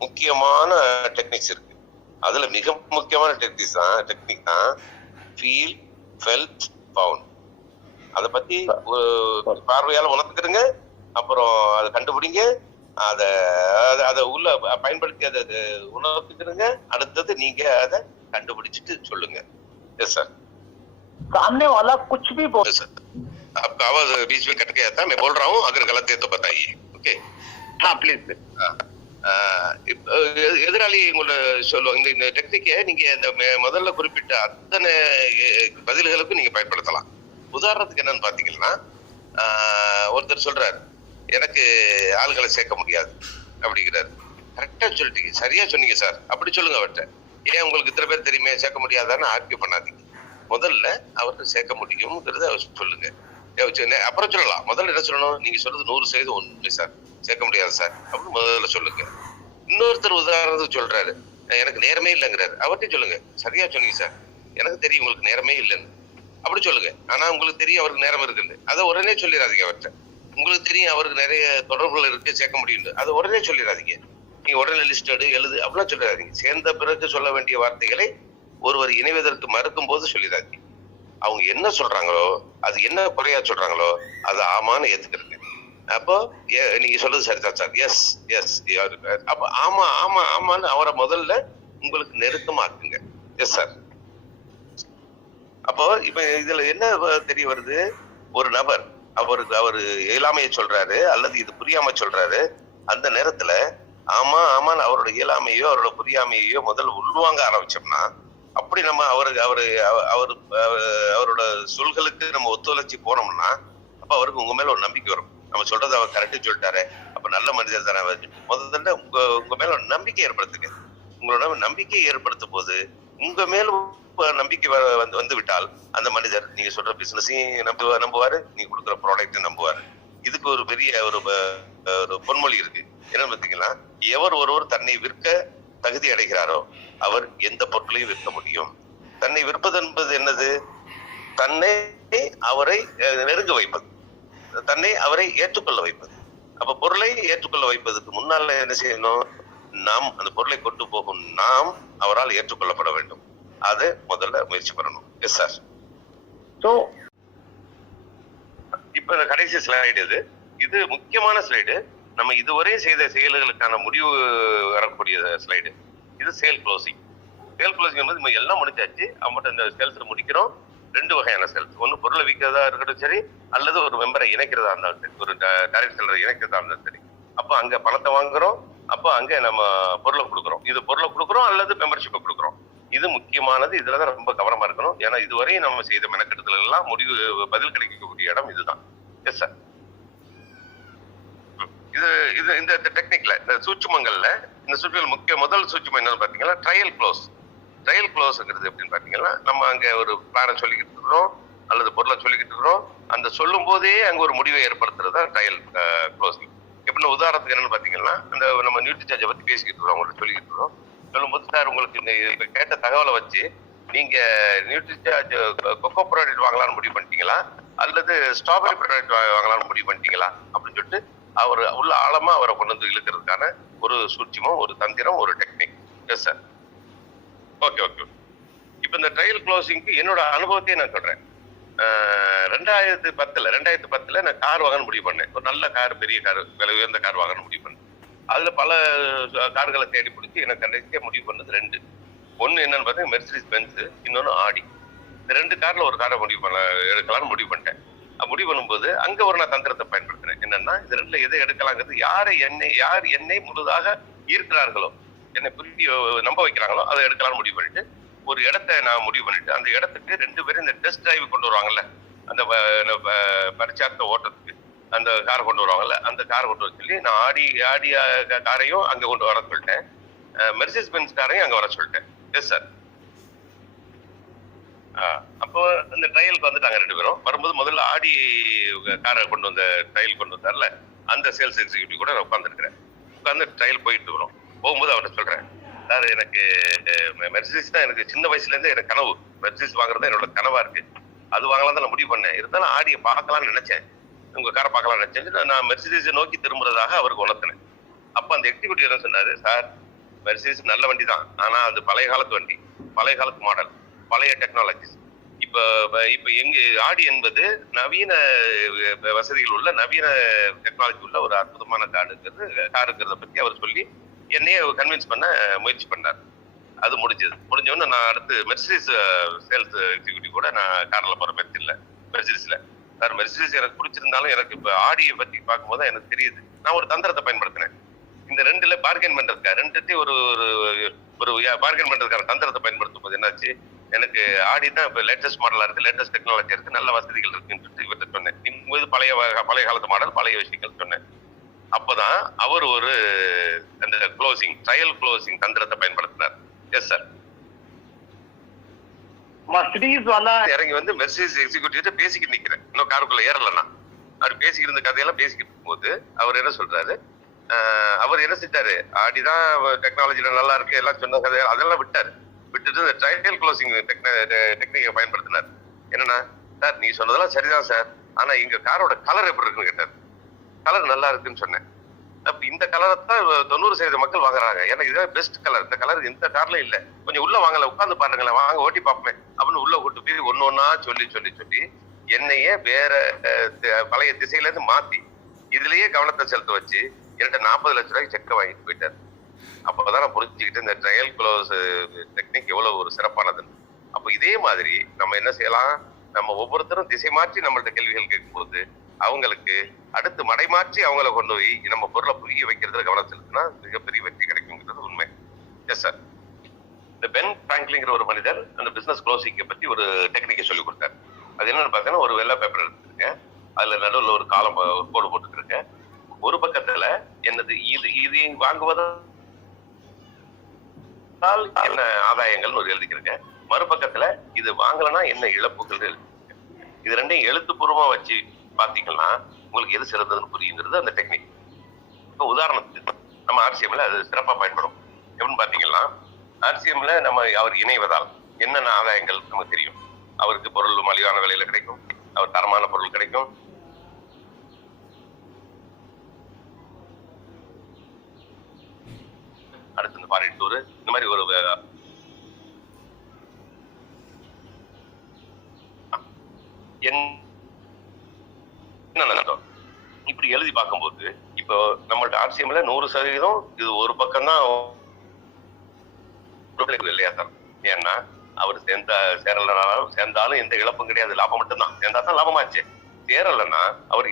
முக்கியமான டெக்னிக்ஸ் இருக்கு. அதுல மிக முக்கியமான டெக்னிக் தான் ஃபீல் ஃபெல்ட் ஃபவுண்ட். அதை பத்தி பார்வையால உணர்ந்துக்கிறங்க, அப்புறம் அதை கண்டுபிடிங்க, அதை உள்ள பயன்படுத்தி அதை உணர்ந்துக்கிறங்க. அடுத்தது நீங்க அதை கண்டுபிடிச்சிட்டு சொல்லுங்க. Yes sir. सामने वाला कुछ भी बोल सर, आपका आवाज बीच में कट गया था, मैं बोल रहा हूँ, अगर गलत है तो बताइए। ओके हाँ प्लीज। எதிராளி உங்களை சொல்லுவாங்க. இந்த டெக்னிக்கை நீங்க இந்த முதல்ல குறிப்பிட்ட அத்தனை பதில்களுக்கும் நீங்க பயன்படுத்தலாம். உதாரணத்துக்கு என்னன்னு பாத்தீங்கன்னா, ஒருத்தர் சொல்றாரு எனக்கு ஆள்களை சேர்க்க முடியாது அப்படிங்கிறாரு. கரெக்டா சொல்லிட்டீங்க, சரியா சொன்னீங்க சார், அப்படி சொல்லுங்க அவர்கிட்ட. ஏன் உங்களுக்கு இத்தனை பேர் தெரியுமே, சேர்க்க முடியாதான்னு ஆர்கியூ பண்ணாதீங்க. முதல்ல அவருக்கு சேர்க்க முடியும்ங்கிறத அவர் சொல்லுங்க. அப்புறம் சொல்லலாம். முதல்ல என்ன சொல்லணும், நீங்க சொல்றது 100% உண்மை சார், சேர்க்க முடியாது சார் அப்படின்னு முதல்ல சொல்லுங்க. இன்னொருத்தர் உதாரணத்துக்கு சொல்றாரு எனக்கு நேரமே இல்லைங்கிறாரு. அவர்கிட்ட சொல்லுங்க, சரியா சொன்னீங்க சார், எனக்கு தெரியும் உங்களுக்கு நேரமே இல்லைன்னு, அப்படி சொல்லுங்க. ஆனா உங்களுக்கு தெரியும் அவருக்கு நேரம் இருக்குன்னு, அதை உடனே சொல்லிடாதீங்க அவர்கிட்ட. உங்களுக்கு தெரியும் அவருக்கு நிறைய தொடர்புகள் இருக்கு, சேர்க்க முடியும், அதை உடனே சொல்லிடாதீங்க. நீங்க உடனே லிஸ்ட் அப்படிலாம் சொல்லிடாதீங்க. சேர்ந்த பிறகு சொல்ல வேண்டிய வார்த்தைகளை ஒருவர் இணைவதற்கு மறுக்கும் போது சொல்லிடாதீங்க. அவங்க என்ன சொல்றாங்களோ, அது என்ன குறையா சொல்றாங்களோ அது ஆமான்னு ஏத்துக்கிறீங்க. அப்போ நீங்க சொல்றது சரிதான் சார், எஸ் எஸ். அப்ப ஆமா ஆமா ஆமான்னு அவரை முதல்ல உங்களுக்கு நெருக்கமாக்குங்க. Yes sir. அப்போ இப்ப இதுல என்ன தெரிய வருது, ஒரு நபர் அவரு இயலாமையை சொல்றாரு அல்லது இது புரியாம சொல்றாரு. அந்த நேரத்துல ஆமா ஆமான்னு அவரோட இயலாமையோ அவரோட புரியாமையோ முதல்ல உள்வாங்க ஆரம்பிச்சோம்னா, அப்படி நம்ம அவரோட சொல்களுக்கு நம்ம ஒத்துழைச்சி போனோம்னா, அப்ப அவருக்கு உங்க மேல ஒரு நம்பிக்கை வரும். நம்ம சொல்றது அவர் கரெக்டா சொல்லிட்டாரு, அப்ப நல்ல மனிதர் தானே. முதல்ல உங்க மேல ஒரு நம்பிக்கை ஏற்படுத்துங்க. உங்களோட நம்பிக்கையை ஏற்படுத்தும் போது உங்க மேல நம்பிக்கை வந்து விட்டால் அந்த மனிதர் நீங்க சொல்ற பிசினஸையும் நம்புவாரு, நீங்க கொடுக்குற ப்ராடக்ட் நம்புவாரு. இதுக்கு ஒரு பெரிய ஒரு பொன்மொழி இருக்கு. என்ன பார்த்தீங்கன்னா, எவர் ஒருவர் தன்னை விற்க தகுதி அடைகிறாரோ அவர் எந்த பொருட்களையும் விற்க முடியும். தன்னை விற்பது என்பது என்னது, தன்னை அவரை நெருங்க வைப்பது. தன்னை அவரை ஏற்றுக்கொள்ள வைப்பது. அப்ப பொருளை ஏற்றுக்கொள்ள வைப்பதற்கு முன்னால என்ன செய்யணும், நாம் அந்த பொருளை கொண்டு போகும் நாம் அவரால் ஏற்றுக்கொள்ளப்பட வேண்டும். அது முதல்ல முயற்சி பண்ணணும். Yes sir. ஸோ இப்ப இந்த கடைசி ஸ்லைடு இது முக்கியமான ஸ்லைடு. நம்ம இதுவரை செய்த செயல்களுக்கான முடிவு வரக்கூடிய ஸ்லைடு. இது சேல் க்ளோசிங். சேல் க்ளோசிங் வந்து நம்ம எல்லாம் முடிச்சாச்சு. அவங்கள்ட்ட இந்த சேல்ஸ் முடிக்கிறோம். 2 வகையான சேல்ஸ். ஒன்று பொருளை விற்கிறதா இருக்கட்டும் சரி, அல்லது ஒரு மெம்பரை இணைக்கிறதா இருந்தாலும் சரி, ஒரு டைரக்ட் செல்லரை இணைக்கிறதா இருந்தாலும் சரி. அப்போ அங்க பணத்தை வாங்குறோம், அப்போ அங்க நம்ம பொருளை கொடுக்குறோம். இது பொருளை கொடுக்குறோம் அல்லது மெம்பர்ஷிப்பை கொடுக்குறோம். இது முக்கியமானது. இதுலதான் ரொம்ப கவனமா இருக்கணும். ஏன்னா இதுவரை நம்ம செய்த மெனக்கெடுதல் எல்லாம் முடிவு பதில் கிடைக்கக்கூடிய இடம் இதுதான். S sir. இது இது இந்த டெக்னிக்ல இந்த சூட்சுமங்கள்ல இந்த சூட்சுமங்கள் முதல் சூட்சுமம் என்னன்னு பாத்தீங்கன்னா ட்ரையல் க்ளோஸ். ட்ரையல் க்ளோஸ்ங்கிறது எப்படின்னு பாத்தீங்கன்னா, நம்ம அங்க ஒரு பிளானை சொல்லிக்கிட்டு இருக்கிறோம் அல்லது பொருளை சொல்லிக்கிட்டு இருக்கிறோம். அந்த சொல்லும் போதே அங்க ஒரு முடிவை ஏற்படுத்துறது தான் ட்ரையல் க்ளோசிங். எப்படின்னா உதாரணத்துக்கு என்னன்னு பாத்தீங்கன்னா, அந்த நம்ம நியூட்ரி சார்ஜை பத்தி பேசிக்கிட்டு இருக்கோம், அவங்கள்ட்ட சொல்லிக்கிட்டு இருக்கோம். சொல்லும்போது சார் உங்களுக்கு இந்த கேட்ட தகவலை வச்சு நீங்க நியூட்ரி சார்ஜ் கொக்கோ ப்ராடக்ட் வாங்கலாம்னு முடிவு பண்ணிட்டீங்களா அல்லது ஸ்ட்ராபெரி ப்ராடக்ட் வாங்கலாம்னு முடிவு பண்ணிட்டீங்களா அப்படின்னு சொல்லிட்டு அவர் உள்ள ஆழமா அவரை கொண்டு வந்து இழுக்கிறதுக்கான ஒரு சூட்சமம், ஒரு தந்திரம், ஒரு technique. Yes sir. Okay okay. இப்ப இந்த ட்ரையல் க்ளோசிங்க்கு என்னோட அனுபவத்தையே நான் சொல்றேன். 2010 நான் கார் வாங்கணும்னு முடிவு பண்ணேன். ஒரு நல்ல கார், பெரிய கார், விலை உயர்ந்த கார் வாங்கணும்னு முடிவு பண்ணேன். அதுல பல கார்களை தேடி பிடிச்சி எனக்கு கடைசியா முடிவு பண்ணது 2. ஒன்னு என்னன்னு பார்த்தீங்கன்னா மெர்சிடிஸ் பென்ஸ், இன்னொன்னு ஆடி. இந்த 2 கார்ல ஒரு காரை எடுக்கலாம்னு முடிவு பண்ணிட்டேன். முடிவு பண்ணும்போது அங்க ஒரு நான் தந்திரத்தை பயன்படுத்தினேன். என்னன்னா இந்த 2ல எதை எடுக்கலாங்கிறது யார் என்னை முழுதாக ஈர்க்கிறார்களோ, என்னை புரிய நம்ப வைக்கிறாங்களோ அதை எடுக்கலாம்னு முடிவு பண்ணிட்டு ஒரு இடத்தை நான் முடிவு பண்ணிட்டு அந்த இடத்துக்கு 2 பேரும் இந்த டெஸ்ட் டிரைவ் கொண்டு வருவாங்கல்ல, அந்த பரிச்சார்த்த ஓட்டத்துக்கு அந்த காரை கொண்டு வருவாங்கல்ல, அந்த காரை கொண்டு வர சொல்லி நான் ஆடி காரையும் அங்க கொண்டு வர சொல்லிட்டேன். மெர்சிடிஸ் பென்ஸ் காரையும் அங்க வர சொல்லிட்டேன். Yes sir. அப்போ அந்த ட்ரையலுக்கு வந்துட்டாங்க 2 பேரும். வரும்போது முதல்ல ஆடி காரை கொண்டு வந்த ட்ரையல் கொண்டு வந்தார்ல, அந்த சேல்ஸ் எக்ஸிக்யூட்டிவ் கூட நான் உட்காந்துருக்கிறேன். உட்காந்து ட்ரையல் போயிட்டு வரும். போகும்போது அவர்கிட்ட சொல்றேன், சார் எனக்கு மெர்சிடிஸ் தான் எனக்கு சின்ன வயசுல இருந்து எனக்கு கனவு. மெர்சிடிஸ் வாங்குறது என்னோட கனவா இருக்கு. அது வாங்கலாம் தான் நான் முடிவு பண்ணேன். இருந்தாலும் ஆடியை பார்க்கலாம்னு நினைச்சேன், உங்க காரை பார்க்கலாம்னு நினைச்சேன். நான் மெர்சிடிஸை நோக்கி திரும்புறதாக அவருக்கு உணர்த்தினேன். அப்ப அந்த எக்ஸிக்யூட்டிவ் என்ன சொன்னாரு, சார் மெர்சிடிஸ் நல்ல வண்டி தான், ஆனா அது பழைய காலத்து வண்டி, பழைய காலத்து மாடல், பழைய டெக்னாலஜிஸ். இப்ப எங்க ஆடி என்பது நவீன வசதிகள் உள்ள நவீன டெக்னாலஜி உள்ள ஒரு அற்புதமான காருங்கிறத பத்தி அவர் சொல்லி என்னையே கன்வின்ஸ் பண்ண முயற்சி பண்ணார். அது முடிஞ்சவொன்னு நான் அடுத்து மெர்சிடிஸ் சேல்ஸ் எக்ஸிக்யூட்டிவ் கூட நான் கார்ல போற மெர்சிடிஸ்ல சார் மெர்சிடிஸ் எனக்கு பிடிச்சிருந்தாலும் எனக்கு இப்ப ஆடியை பத்தி பார்க்கும்போது எனக்கு தெரியுது. நான் ஒரு தந்திரத்தை பயன்படுத்தினேன். இந்த 2ல பார்கெயின் பண்றதுக்கா 2த்தையும் ஒரு பார்கெயின் பண்றதுக்கான தந்திரத்தை பயன்படுத்தும் போது என்னாச்சு, எனக்கு ஆடி தான் இப்ப லேட்டஸ்ட் மாடலா இருக்கு, லேட்டஸ்ட் டெக்னாலஜி இருக்கு, நல்ல வசதிகள் இருக்குன்னு இவர்கிட்ட சொன்னேன். இது பழைய காலத்து மாடல், பழைய விஷயங்கள் சொன்னேன். அப்பதான் அவர் ஒரு அந்த ட்ரையல் க்ளோசிங் தந்திரத்தை பயன்படுத்தினார். Yes sir. மர்சிடிஸ் வாலா இறங்கி வந்து மெர்சிடிஸ் எக்ஸிக்யூட்டிவ் பேசிக்கிட்டு நிக்கிறேன். இன்னும் காருக்குள்ள ஏறலன்னா அவர் பேசிக்கிட்டு இருந்த கதையெல்லாம் பேசிக்கிட்டு இருக்கும்போது அவர் என்ன சொல்றாரு, அவர் என்ன செஞ்சாரு, ஆடிதான் டெக்னாலஜில நல்லா இருக்கு எல்லாம் சொன்ன கதை அதெல்லாம் விட்டுட்டு இந்த ட்ரையல் க்ளோசிங் டெக்னிக்கை பயன்படுத்தினார். என்னன்னா, சார் நீ சொன்னதெல்லாம் சரிதான் சார், ஆனா எங்க காரோட கலர் எப்படி இருக்குன்னு கேட்டார். கலர் நல்லா இருக்குன்னு சொன்னேன். அப்ப இந்த கலரை தான் 90% மக்கள் வாங்குறாங்க. ஏன்னா இதுதான் பெஸ்ட் கலர், இந்த கலர் எந்த கார்ல இல்ல, கொஞ்சம் உள்ள வாங்கல, உட்காந்து பாருங்களேன், வாங்க ஓட்டி பார்ப்போமே அப்படின்னு உள்ள கூட்டு போய் ஒன்னொன்னா சொல்லி என்னையே வேற பழைய திசையில இருந்து மாத்தி இதுலயே கவனத்தை செலுத்த வச்சு என்கிட்ட 40 லட்சம் ரூபாய்க்கு செக்க வாங்கிட்டு போயிட்டாரு. அப்பதான் நான் புரிஞ்சுக்கிட்டு இந்த ட்ரையல் க்ளோஸ் டெக்னிக் எவ்வளவு ஒரு சிறப்பானதுன்னு. அப்போ இதே மாதிரி நம்ம என்ன செய்யலாம், நம்ம ஒவ்வொருத்தரும் திசை மாற்றி நம்மள்ட்ட கேள்விகள் கேட்கும்போது அவங்களுக்கு அடுத்து மடைமாற்றி அவங்கள கொண்டு போய் நம்ம பொருளை புரிய வைக்கிறதுல கவனம் செலுத்தினா மிகப்பெரிய வெற்றி கிடைக்குங்கிறது உண்மை. Yes sir. இந்த பென் பிராங்க்லிங்கிற ஒரு மனிதர் அந்த பிசினஸ் க்ளோசிங்கை பத்தி ஒரு டெக்னிக்கை சொல்லி கொடுத்தாரு. அது என்னன்னு பார்த்தீங்கன்னா, ஒரு வெள்ளை பேப்பர் எடுத்துருக்கேன், அதுல நடுவில் ஒரு காலம் கோடு போட்டுருக்கேன். ஒரு பக்கத்துல என்னது இது வாங்குவதால் என்ன ஆதாயங்கள்னு ஒரு எழுதிக்கிறேன், மறுபக்கத்துல இது வாங்கலன்னா என்ன இழப்புகள் எழுதிருக்கேன். இது ரெண்டையும் எழுத்துப்பூர்வமா வச்சு பாத்தீங்கன்னா உங்களுக்கு எது சிறந்ததுன்னு புரியுங்கிறது அந்த டெக்னிக். இப்போ உதாரணத்துக்கு நம்ம ஆர்சிஎம்ல அது சிறப்பா பயன்படும். எப்படின்னு பாத்தீங்கன்னா, ஆர்சிஎம்ல நம்ம அவர் இணைவதால் என்னென்ன ஆதாயங்கள் நமக்கு தெரியும். அவருக்கு பொருள் மலிவான விலையில கிடைக்கும், அவர் தரமான பொருள் கிடைக்கும், என்ன நடந்தோம் இப்படி எழுதி பார்க்கும்போது இப்போ நம்மள்ட்ட ஆர்சிஎம்ல 100% இது ஒரு பக்கம் தான் இல்லையா சார்? ஏன்னா அவர் சேரலனாலும் சேர்ந்தாலும் எந்த இழப்பும் கிடையாது, லாபம் மட்டும்தான். சேர்ந்தா தான் லாபமாச்சு. சேரலன்னா அவர்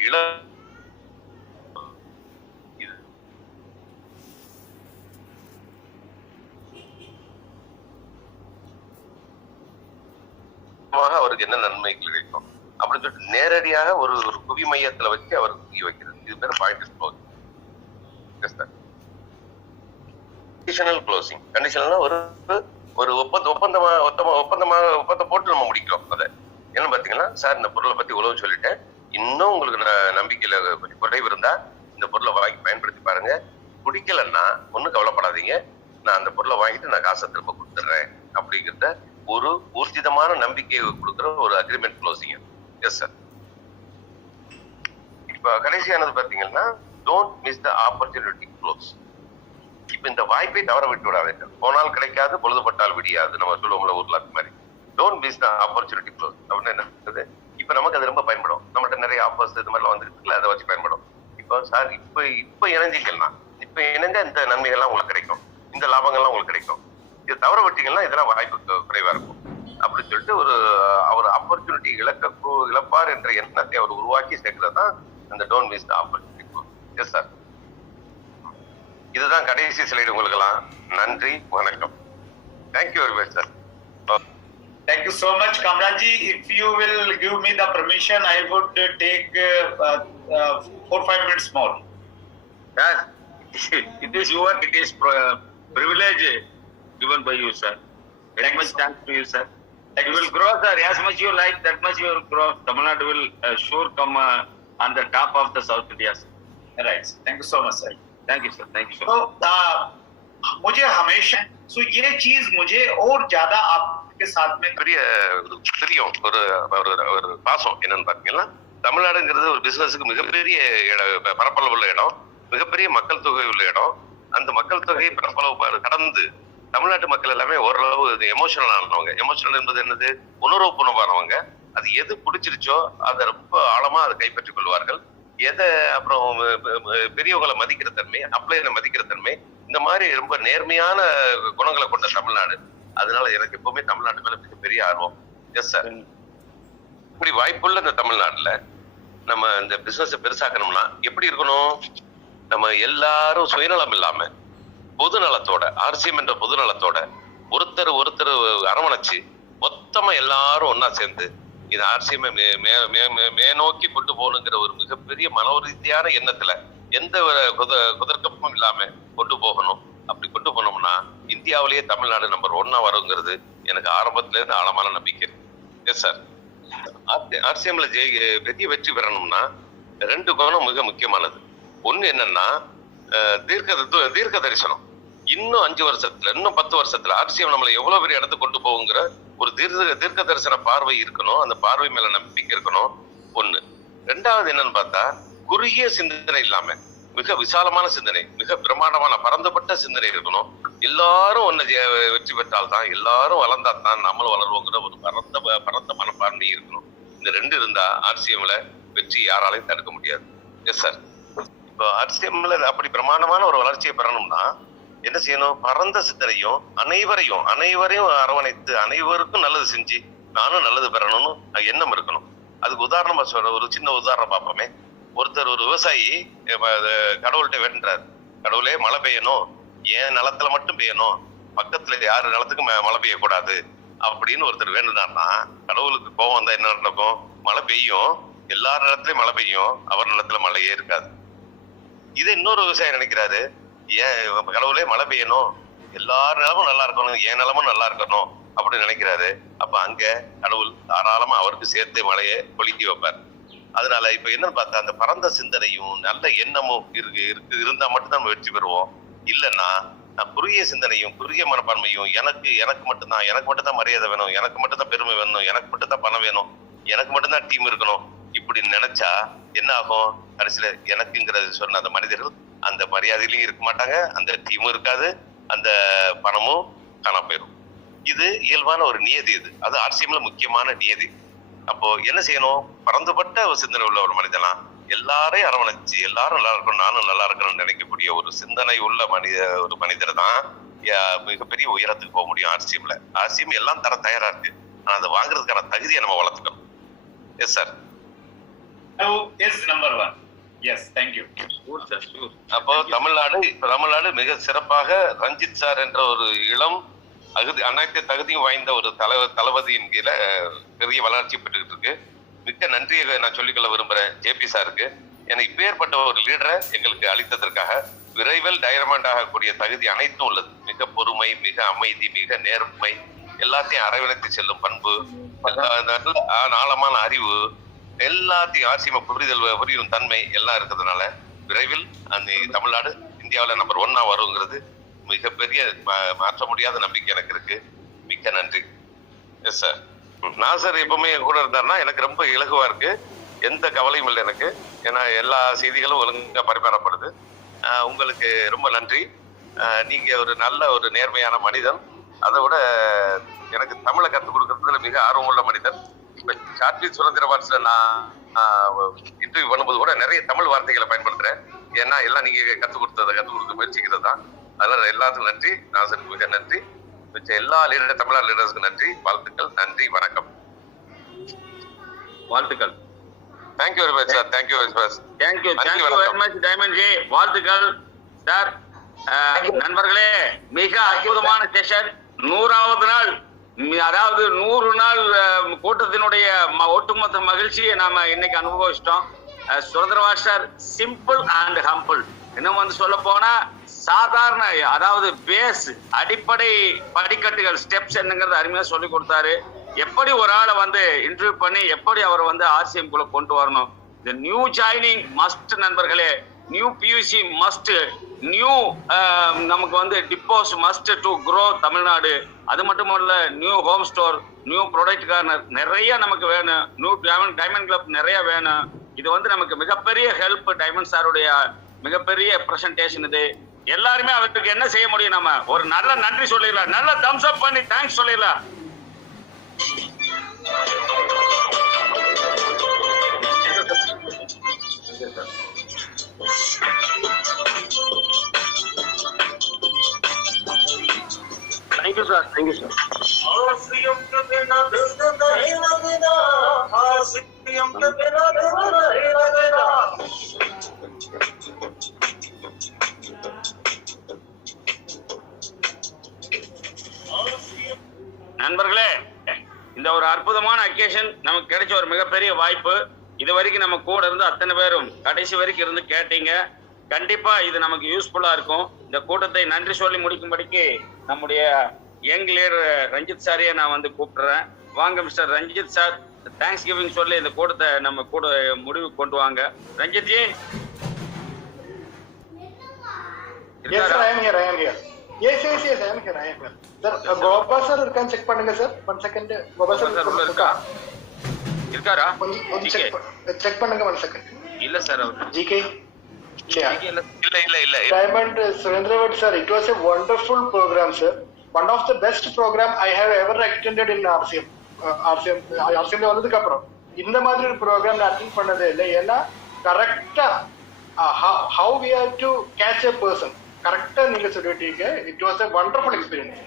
அவருக்கு என்ன நன்மைகள் கிடைக்கும் அப்படின்னு சொல்லிட்டு நேரடியாக ஒரு குவி மையத்துல வச்சு அவர் குவி வைக்கிறது. இது பேர் பாயிண்ட் க்ளோசிங். Conditional closing. கண்டிஷனல்னா ஒரு ஒப்பந்தம் போட்டு நம்ம முடிக்கிறோம். அதை என்ன பாத்தீங்கன்னா, சார் இந்த பொருளை பத்தி உழவு சொல்லிட்டேன், இன்னும் உங்களுக்கு நம்பிக்கையில கொஞ்சம் குறைவு இருந்தா இந்த பொருளை வாங்கி பயன்படுத்தி பாருங்க, பிடிக்கலன்னா ஒன்னும் கவலைப்படாதீங்க, நான் அந்த பொருளை வாங்கிட்டு நான் காசை திரும்ப கொடுத்துட்றேன் அப்படிங்கிறத ஒரு ஊர்ஜிதமான நம்பிக்கையை கொடுக்குற ஒரு அக்ரிமெண்ட் க்ளோசிங். Yes sir. இப்ப கடைசியானது பாத்தீங்கன்னா, don't miss the opportunity close. இப்ப இந்த வாய்ப்பை தவற விட்டு விடாதீர்கள். போனால் கிடைக்காது, பொழுதுபட்டால் விடியாது, நம்ம சொல்லுவோம்ல ஊர்ல அது மாதிரி. Don't miss the opportunity close அப்படின்னு என்ன? இப்ப நமக்கு அது ரொம்ப பயன்படும். நம்மகிட்ட நிறைய ஆஃபர்ஸ் இது மாதிரிலாம் வந்துருக்குல்ல, அதை வச்சு பயன்படும். இப்போ சார் இப்ப இணைஞ்சிங்கன்னா, இப்ப இணைஞ்சா இந்த நன்மைகள்லாம் உங்களுக்கு கிடைக்கும், இந்த லாபங்கள்லாம் உங்களுக்கு கிடைக்கும். இது தவற விட்டீங்கன்னா இதெல்லாம் வாய்ப்பு குறைவா இருக்கும் அப்படின்னு சொல்லிட்டு அவர் ஆப்பர்ச்சுனிட்டி இழப்பார் என்ற எண்ணத்தை அவர் உருவாக்கி சேர்க்கிறது தான் அந்த don't miss the opportunity. Yes sir. இதுதான் கடைசி ஸ்லைடு உங்களுக்கெல்லாம். நன்றி, வணக்கம். Thank you very much sir. Thank you so much, Kamranji. If you will give me the permission, I would take 4-5 minutes more. Yes, it is your, it is privilege given by you, sir. Very much thanks to you, sir. You will grow, sir. As much you like, that much you will grow. Tamil Nadu will sure come on the top of the South India. Right. Thank you so much, sir. Thank you, sir. Thank you, sir. तो मुझे हमेशा ये चीज मुझे और ज्यादा आपके साथ में தெரியும். ஒரு பாசம் என்னன்னு பாத்தீங்கன்னா, தமிழ்நாடுங்கிறது ஒரு பிசினஸுக்கு மிகப்பெரிய பரப்பளவு உள்ள இடம், மிகப்பெரிய மக்கள் தொகை உள்ள இடம். அந்த மக்கள் தொகை பரப்பளவு கடந்து தமிழ்நாட்டு மக்கள் எல்லாமே ஓரளவு எமோஷனல் ஆனவங்க. எமோஷனல் என்பது என்னது? உணர்வுபூர்வமானவங்க. அது எது பிடிச்சிருச்சோ அதை ரொம்ப ஆழமா அதை கைப்பற்றிக் கொள்வார்கள். எதை அப்புறம் பெரியவங்களை மதிக்கிற தன்மை, அப்ளைனை மதிக்கிற தன்மை, இந்த மாதிரி ரொம்ப நேர்மையான குணங்களை கொண்ட தமிழ்நாடு. அதனால எனக்கு எப்பவுமே தமிழ்நாட்டு மேல மிகப்பெரிய ஆர்வம். Yes sir. இப்படி வாய்ப்புள்ள இந்த தமிழ்நாட்டுல நம்ம இந்த பிசினஸ் பெருசாக்கணும்னா எப்படி இருக்கணும்? நம்ம எல்லாரும் சுயநலம் இல்லாம பொது நலத்தோட, ஆர்சிஎம் என்ற பொது நலத்தோட ஒருத்தர் அரவணைச்சு மொத்தமா எல்லாரும் ஒன்னா சேர்ந்து இது ஆர்சிஎம் மேநோக்கி கொண்டு போகணுங்கிற ஒரு மிகப்பெரிய மனோரீதியான எண்ணத்துல எந்த குதர்க்கமும் இல்லாம கொண்டு போகணும். அப்படி கொண்டு போனோம்னா இந்தியாவிலேயே தமிழ்நாடு நம்பர் 1 வருங்கிறது எனக்கு ஆரம்பத்துல இருந்து ஆழமான நம்பிக்கை. Yes sir. ஆர்சிஎம்ல பெரிய வெற்றி பெறணும்னா 2 கோணம் மிக முக்கியமானது. ஒண்ணு என்னன்னா, தீர்க்க தரிசனம். இன்னும் 5 வருஷத்துல, இன்னும் 10 வருஷத்துல ஆர்சிஎம் நம்மளை எவ்வளவு பெரிய இடத்துக்கு கொண்டு போகுங்கிற ஒரு தீர்க்க தரிசன பார்வை இருக்கணும். அந்த பார்வை மேல நம்பிக்கை இருக்கணும். ஒண்ணு. 2வது என்னன்னு பார்த்தா, குறுகிய சிந்தனை இல்லாம மிக விசாலமான சிந்தனை, மிக பிரமாண்டமான பரந்துபட்ட சிந்தனை இருக்கணும். எல்லாரும் ஒன்னு வெற்றி பெற்றால்தான், எல்லாரும் வளர்ந்தால்தான் நம்மளும் வளருவோங்கிற ஒரு பரந்த மனப்பான்மை இருக்கணும். இந்த 2 இருந்தா ஆர்சிஎம்ல வெற்றி யாராலையும் தடுக்க முடியாது. Yes sir. இப்போ ஆர்சிஎம்ல அப்படி பிரமாண்டமான ஒரு வளர்ச்சியை பெறணும்னா என்ன செய்யணும்? பரந்த சிந்தனையும் அனைவரையும் அரவணைத்து அனைவருக்கும் நல்லது செஞ்சு நானும் நல்லது பெறணும்னு எண்ணம் இருக்கணும். அதுக்கு உதாரணமா சொல்ற ஒரு சின்ன உதாரணம் பார்ப்போமே. ஒருத்தர் ஒரு விவசாயி கடவுள்கிட்ட வேண்டுறாரு, கடவுளே மழை பெய்யணும், என் நிலத்துல மட்டும் பெய்யணும், பக்கத்துல யாரு நிலத்துக்கும் மழை பெய்யக்கூடாது அப்படின்னு ஒருத்தர் வேண்டுனார்னா கடவுளுக்கு கோபம் வந்தா என்ன நடக்கும்? மழை பெய்யும், எல்லா நிலத்திலயும் மழை பெய்யும், அவர் நிலத்துல மழையே இருக்காது. இதை இன்னொரு விவசாயி நினைக்கிறாரு, ஏன் கடவுளே மழை பெய்யணும், எல்லா நிலமும் நல்லா இருக்கணும், என் நிலமும் நல்லா இருக்கணும் அப்படின்னு நினைக்கிறாரு. அப்ப அங்க கடவுள் தாராளமா அவருக்கு சேர்த்து மழையை பொழிக்க வைப்பார். அதனால இப்ப என்னன்னு பார்த்தா, அந்த பரந்த சிந்தனையும் நல்ல எண்ணமும் இருந்தா மட்டும்தான் நம்ம வெற்றி பெறுவோம். இல்லைன்னா குறுகிய சிந்தனையும் குறுகிய மனப்பான்மையும் எனக்கு மட்டும்தான் மரியாதை வேணும், எனக்கு மட்டும்தான் பெருமை வேணும், எனக்கு மட்டும்தான் பணம் வேணும், எனக்கு மட்டும்தான் டீம் இருக்கணும், இப்படி நினைச்சா என்ன ஆகும்? கடைசியில எனக்குங்கிற சொன்ன அந்த மனிதர்கள் அந்த மரியாதையிலையும் இருக்க மாட்டாங்க, அந்த டீமும் இருக்காது, அந்த பணமும் காணாம போயிடும். இது இயல்பான ஒரு நியதி. அது ஆர்சிஎம்ல முக்கியமான நியதி. அப்போ என்ன செய்யணும்? பறந்துபட்ட ஒரு சிந்தனை உள்ள ஒரு மனிதனா, எல்லாரையும் அரவணைச்சு எல்லாரும் நல்லா இருக்கணும், நானும் நல்லா இருக்கணும்னு நினைக்கக்கூடிய ஒரு சிந்தனை உள்ள ஒரு மனிதர் தான் மிகப்பெரிய உயரத்துக்கு போக முடியும். ஆர்சிஎம் எல்லாம் தர தயாரா இருக்கு. ஆனா அதை வாங்குறதுக்கான தகுதியை நம்ம வளர்த்துக்கணும். Yes sir. Number 1. Yes, thank you. அப்போ தமிழ்நாடு மிக சிறப்பாக ரஞ்சித் சார் என்ற ஒரு இளம் அனைத்து தகுதியும் வாய்ந்த ஒரு தளபதியின் கீழே பெரிய வளர்ச்சி பெற்றுக்கிட்டு இருக்கு. மிக்க நன்றியை நான் சொல்லிக்கொள்ள விரும்புறேன் ஜேபி சாருக்கு. ஏன்னா இப்பேற்பட்ட ஒரு லீடரை எங்களுக்கு அளித்ததற்காக. விரைவில் டைரமண்ட் ஆகக்கூடிய தகுதி அனைத்தும் உள்ளது. மிக பொறுமை, மிக அமைதி, மிக நேர்மை, எல்லாத்தையும் அரவணைத்து செல்லும் பண்பு, ஆழமான அறிவு, எல்லாத்தையும் ஆர்சிஎம் புரியும் தன்மை எல்லாம் இருக்கிறதுனால விரைவில் அந்த தமிழ்நாடு இந்தியாவில் நம்பர் 1 வருங்கிறது மிகப்பெரிய மாற்ற முடியாத நம்பிக்கை எனக்கு இருக்கு. மிக்க நன்றி. Yes sir. நான் சார் எப்பவுமே கூட இருந்தாருன்னா எனக்கு ரொம்ப இலகுவா இருக்கு. எந்த கவலையும் இல்லை எனக்கு. ஏன்னா எல்லா செய்திகளும் ஒழுங்கா பரிமாறப்படுது. உங்களுக்கு ரொம்ப நன்றி. நீங்க ஒரு நல்ல ஒரு நேர்மையான மனிதன். அதை விட எனக்கு தமிழை கற்றுக் கொடுக்கறதுல மிக ஆர்வமுள்ள மனிதன். இப்ப சாத்விக் சுரேந்திரபான்ஸ்ல நான் இன்டர்வியூ பண்ணும்போது கூட நிறைய தமிழ் வார்த்தைகளை பயன்படுத்துறேன். ஏன்னா எல்லாம் நீங்க கற்றுக் கொடுக்க முயற்சிக்கிறது தான். அதனால எல்லாத்துக்கும் நன்றி. நாசருக்கு மிக நன்றி. மிச்ச எல்லா தமிழ்நாடு லீடர்ஸ்க்கு நன்றி. வாழ்த்துக்கள். நன்றி. வணக்கம். வாழ்த்துக்கள். Thank you very much sir. Thank you very much. Thank you very much diamond G. வாழ்த்துக்கள் சார். நண்பர்களே, மிக அற்புதமான செஷன். 100வது நாள், அதாவது 100 நாள் கூட்டத்தினுடைய ஒட்டுமொத்த மகிழ்ச்சியை நாம இன்னைக்கு அனுபவிச்சிட்டோம். சுரேந்திரபான்ஸ் சிம்பிள் அண்ட் ஹம்பிள். இன்னும் சொல்ல போனா சாதாரண, அதாவது பேஸ், அடிப்படை படிக்கட்டுகள், ஸ்டெப்ஸ் என்னங்கிறது அருமையா சொல்லி கொடுத்தாரு. எப்படி ஒரு ஆளை இன்டர்வியூ பண்ணி எப்படி அவரை ஆர்சிஎம் குள்ள கொண்டு வரணும். இந்த நியூ ஜாயினிங் மஸ்ட் நண்பர்களே. New PUC must. நியூ நமக்கு depots must to grow Tamil Nadu. அது மட்டும் இல்ல, new home store, new product corner நிறைய நமக்கு வேணும். நியூ டைமண்ட் கிளப் நிறைய வேணும். இது நமக்கு மிகப்பெரிய ஹெல்ப். டைமண்ட் சாருடைய மிகப்பெரிய பிரசன்டேஷன் இது. எல்லாருமே அவருக்கு என்ன செய்ய முடியும்? நம்ம ஒரு நல்ல நன்றி சொல்லிடலாம். நல்ல தம்ஸ் அப் பண்ணி தேங்க்ஸ் சொல்லிடலாம். Thank you, sir. Thank you, sir. நண்பர்களே, இந்த ஒரு அற்புதமான அக்கேஷன் நமக்கு கிடைச்ச ஒரு மிகப்பெரிய வாய்ப்பு. இது வரைக்கும் நம்ம கூட இருந்து அத்தனை பேரும் கடைசி வரைக்கும் இருந்து கேட்டீங்க. கண்டிப்பா இது நமக்கு யூஸ்ஃபுல்லா இருக்கும். இந்த கூட்டத்தை நன்றி சொல்லி முடிக்கும்படிக்கு நம்முடைய யங் லீடர் ரஞ்சித் சாரையே நான் கூப்பிடுறேன். வாங்க mister Ranjith sir, thanks giving சொல்லி இந்த கூட்டத்தை நம்ம கூட முடிவு கொண்டு வாங்க. Ranjith ji. Yes, sir, I am here. Yes, I am here. Sir, Gopa sir இருக்கான்னு செக் பண்ணுங்க சார். 1 செகண்ட். Gopa sir இருக்காரா? செக் பண்ணுங்க 1 செகண்ட். இல்ல சார், அவர் ஜிகே இல்ல. Diamond Surendravat sir, it was a wonderful program, sir. One of the best program I have ever attended in RCM. RCM வந்ததுக்கு அப்புறம் இந்த மாதிரி ஒரு ப்ரோக்ராம் நான் அட்டெண்ட் பண்ணதே இல்லை. ஏன்னா கரெக்டா how we have to catch a person, கரெக்டா நீங்க சொல்லிட்டீங்க. It was a wonderful experience.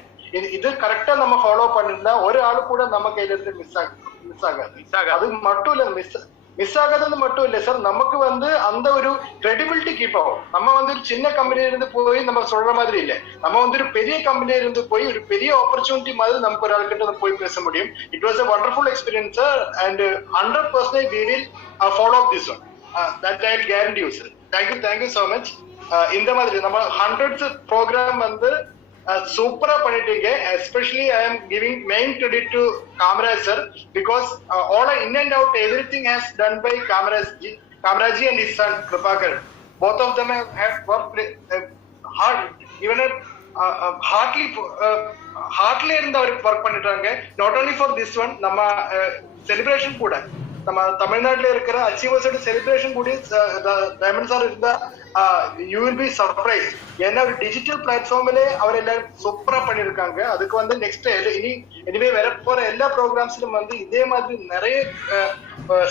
இது கரெக்டா நம்ம ஃபாலோ பண்ணிருந்தா ஒரு ஆளு கூட நம்ம கையில இருந்து மிஸ் ஆகாது. அது மட்டும் இல்ல, மிஸ் ஆகாதது மட்டும் இல்ல சார், நமக்கு அந்த ஒரு கிரெடிபிலிட்டி கீப் ஆகும். நம்ம ஒரு சின்ன கம்பெனில இருந்து போய் நம்ம சொல்ற மாதிரி இல்ல, நம்ம ஒரு பெரிய கம்பெனில இருந்து போய் ஒரு பெரிய ஆப்பர்ச்சுனிட்டி மாதிரி நமக்கு ஒரு ஆளுக்கிட்ட போய் பேச முடியும். It was a wonderful experience, sir, and 100% we will follow up this one. That I'll guarantee you, sir. Thank you so much. இந்த மாதிரி நம்ம hundreds program சூப்பரா பண்ணிட்டீங்க. Especially I am giving main credit to Kamaraj sir, because all in and out everything has done by Kamaraj and his son Kripakar. Both of them have worked hard, even hardly இருந்த அவர் work பண்ணிட்டாங்க. Not only for this one, நம்ம celebration கூட நம்ம தமிழ்நாட்டுல இருக்கிற அச்சீவர்ஸோட celebration கூட diamond sir இருந்தா you will be surprise. ஏன்னா ஒரு டிஜிட்டல் பிளாட்ஃபார்ம்ல அவர் எல்லாரும் சூப்பரா பண்ணிருக்காங்க. அதுக்கு வந்து நெக்ஸ்ட் இனிமே வர போற எல்லா ப்ரோக்ராம்ஸ்லும் வந்து இதே மாதிரி நிறைய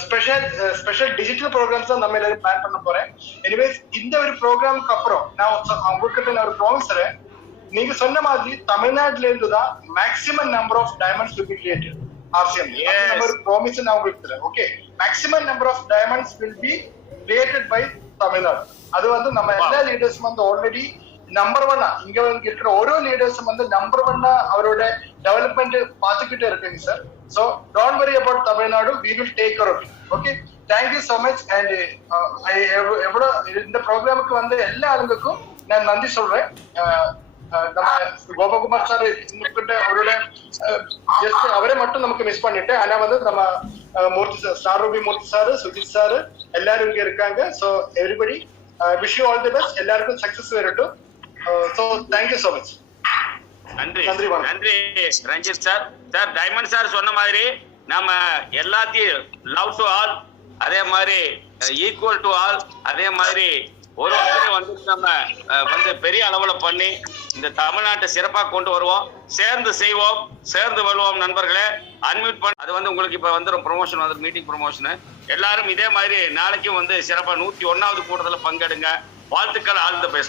ஸ்பெஷல் டிஜிட்டல் ப்ரோக்ராம்ஸ் தான் நம்ம எல்லாரும் பிளான் பண்ண போறேன். எனிவேஸ் இந்த ஒரு ப்ரோக்ராமுக்கு அப்புறம் நான் உங்ககிட்ட நான் ஒரு ப்ராமிஸ் தரேன். நீங்க சொன்ன மாதிரி தமிழ்நாட்டுல இருந்து தான் maximum number of diamonds will be created RCM. நம்ம ஒரு ப்ராமிஸ் நான் உங்களுக்கு தரேன். Okay, maximum number of diamonds will be created by Tamil Nadu. அது வந்து நம்ம எல்லா லீடர்ஸும் வந்து ஆல்ரெடி நம்பர் 1 இங்க இருக்கிற ஒரு லீடர்ஸும் வந்து நம்பர் 1 அவரோட டெவலப்மெண்ட் பார்த்துக்கிட்டே இருக்குங்க sir. So don't worry about Tamil Nadu, we will take care of it. Okay, thank you so much. And எவ்வளோ இந்த ப்ரோக்ராமுக்கு வந்து எல்லா ஆளுங்களுக்கும் நான் நன்றி சொல்றேன். நம்ம கோபகுமார் சார் கிட்ட அவரோட ஜஸ்ட் அவரே மட்டும் நமக்கு மிஸ் பண்ணிட்டு, ஆனா வந்து நம்ம Murthy sir, star ruby Murthy sir, Sujith sir எல்லாரும் இங்க இருக்காங்க. So everybody wish you all the best. எல்லாருக்கும் சக்சஸ் வரட்டும். So thank you so much. நன்றி நன்றி Ranjith sir. Sir diamond sir சொன்ன மாதிரி நம்ம எல்லாத்தையும் லவ் டு ஆல், அதே மாதிரி ஈக்குவல் டு ஆல், அதே மாதிரி ஒருத்தரையும் வந்து நம்ம வந்து பெரிய அளவுல பண்ணி இந்த தமிழ்நாட்டை சிறப்பா கொண்டு வருவோம். சேர்ந்து செய்வோம், சேர்ந்து வருவோம் நண்பர்களே. அன்மியூட் பண்ண அது வந்து உங்களுக்கு இப்ப வந்துடும் ப்ரொமோஷன் வந்து மீட்டிங் ப்ரொமோஷன். எல்லாரும் இதே மாதிரி நாளைக்கும் வந்து சிறப்பா 101வது கூட்டத்துல பங்கெடுங்க. வாழ்த்துக்கள். All the best.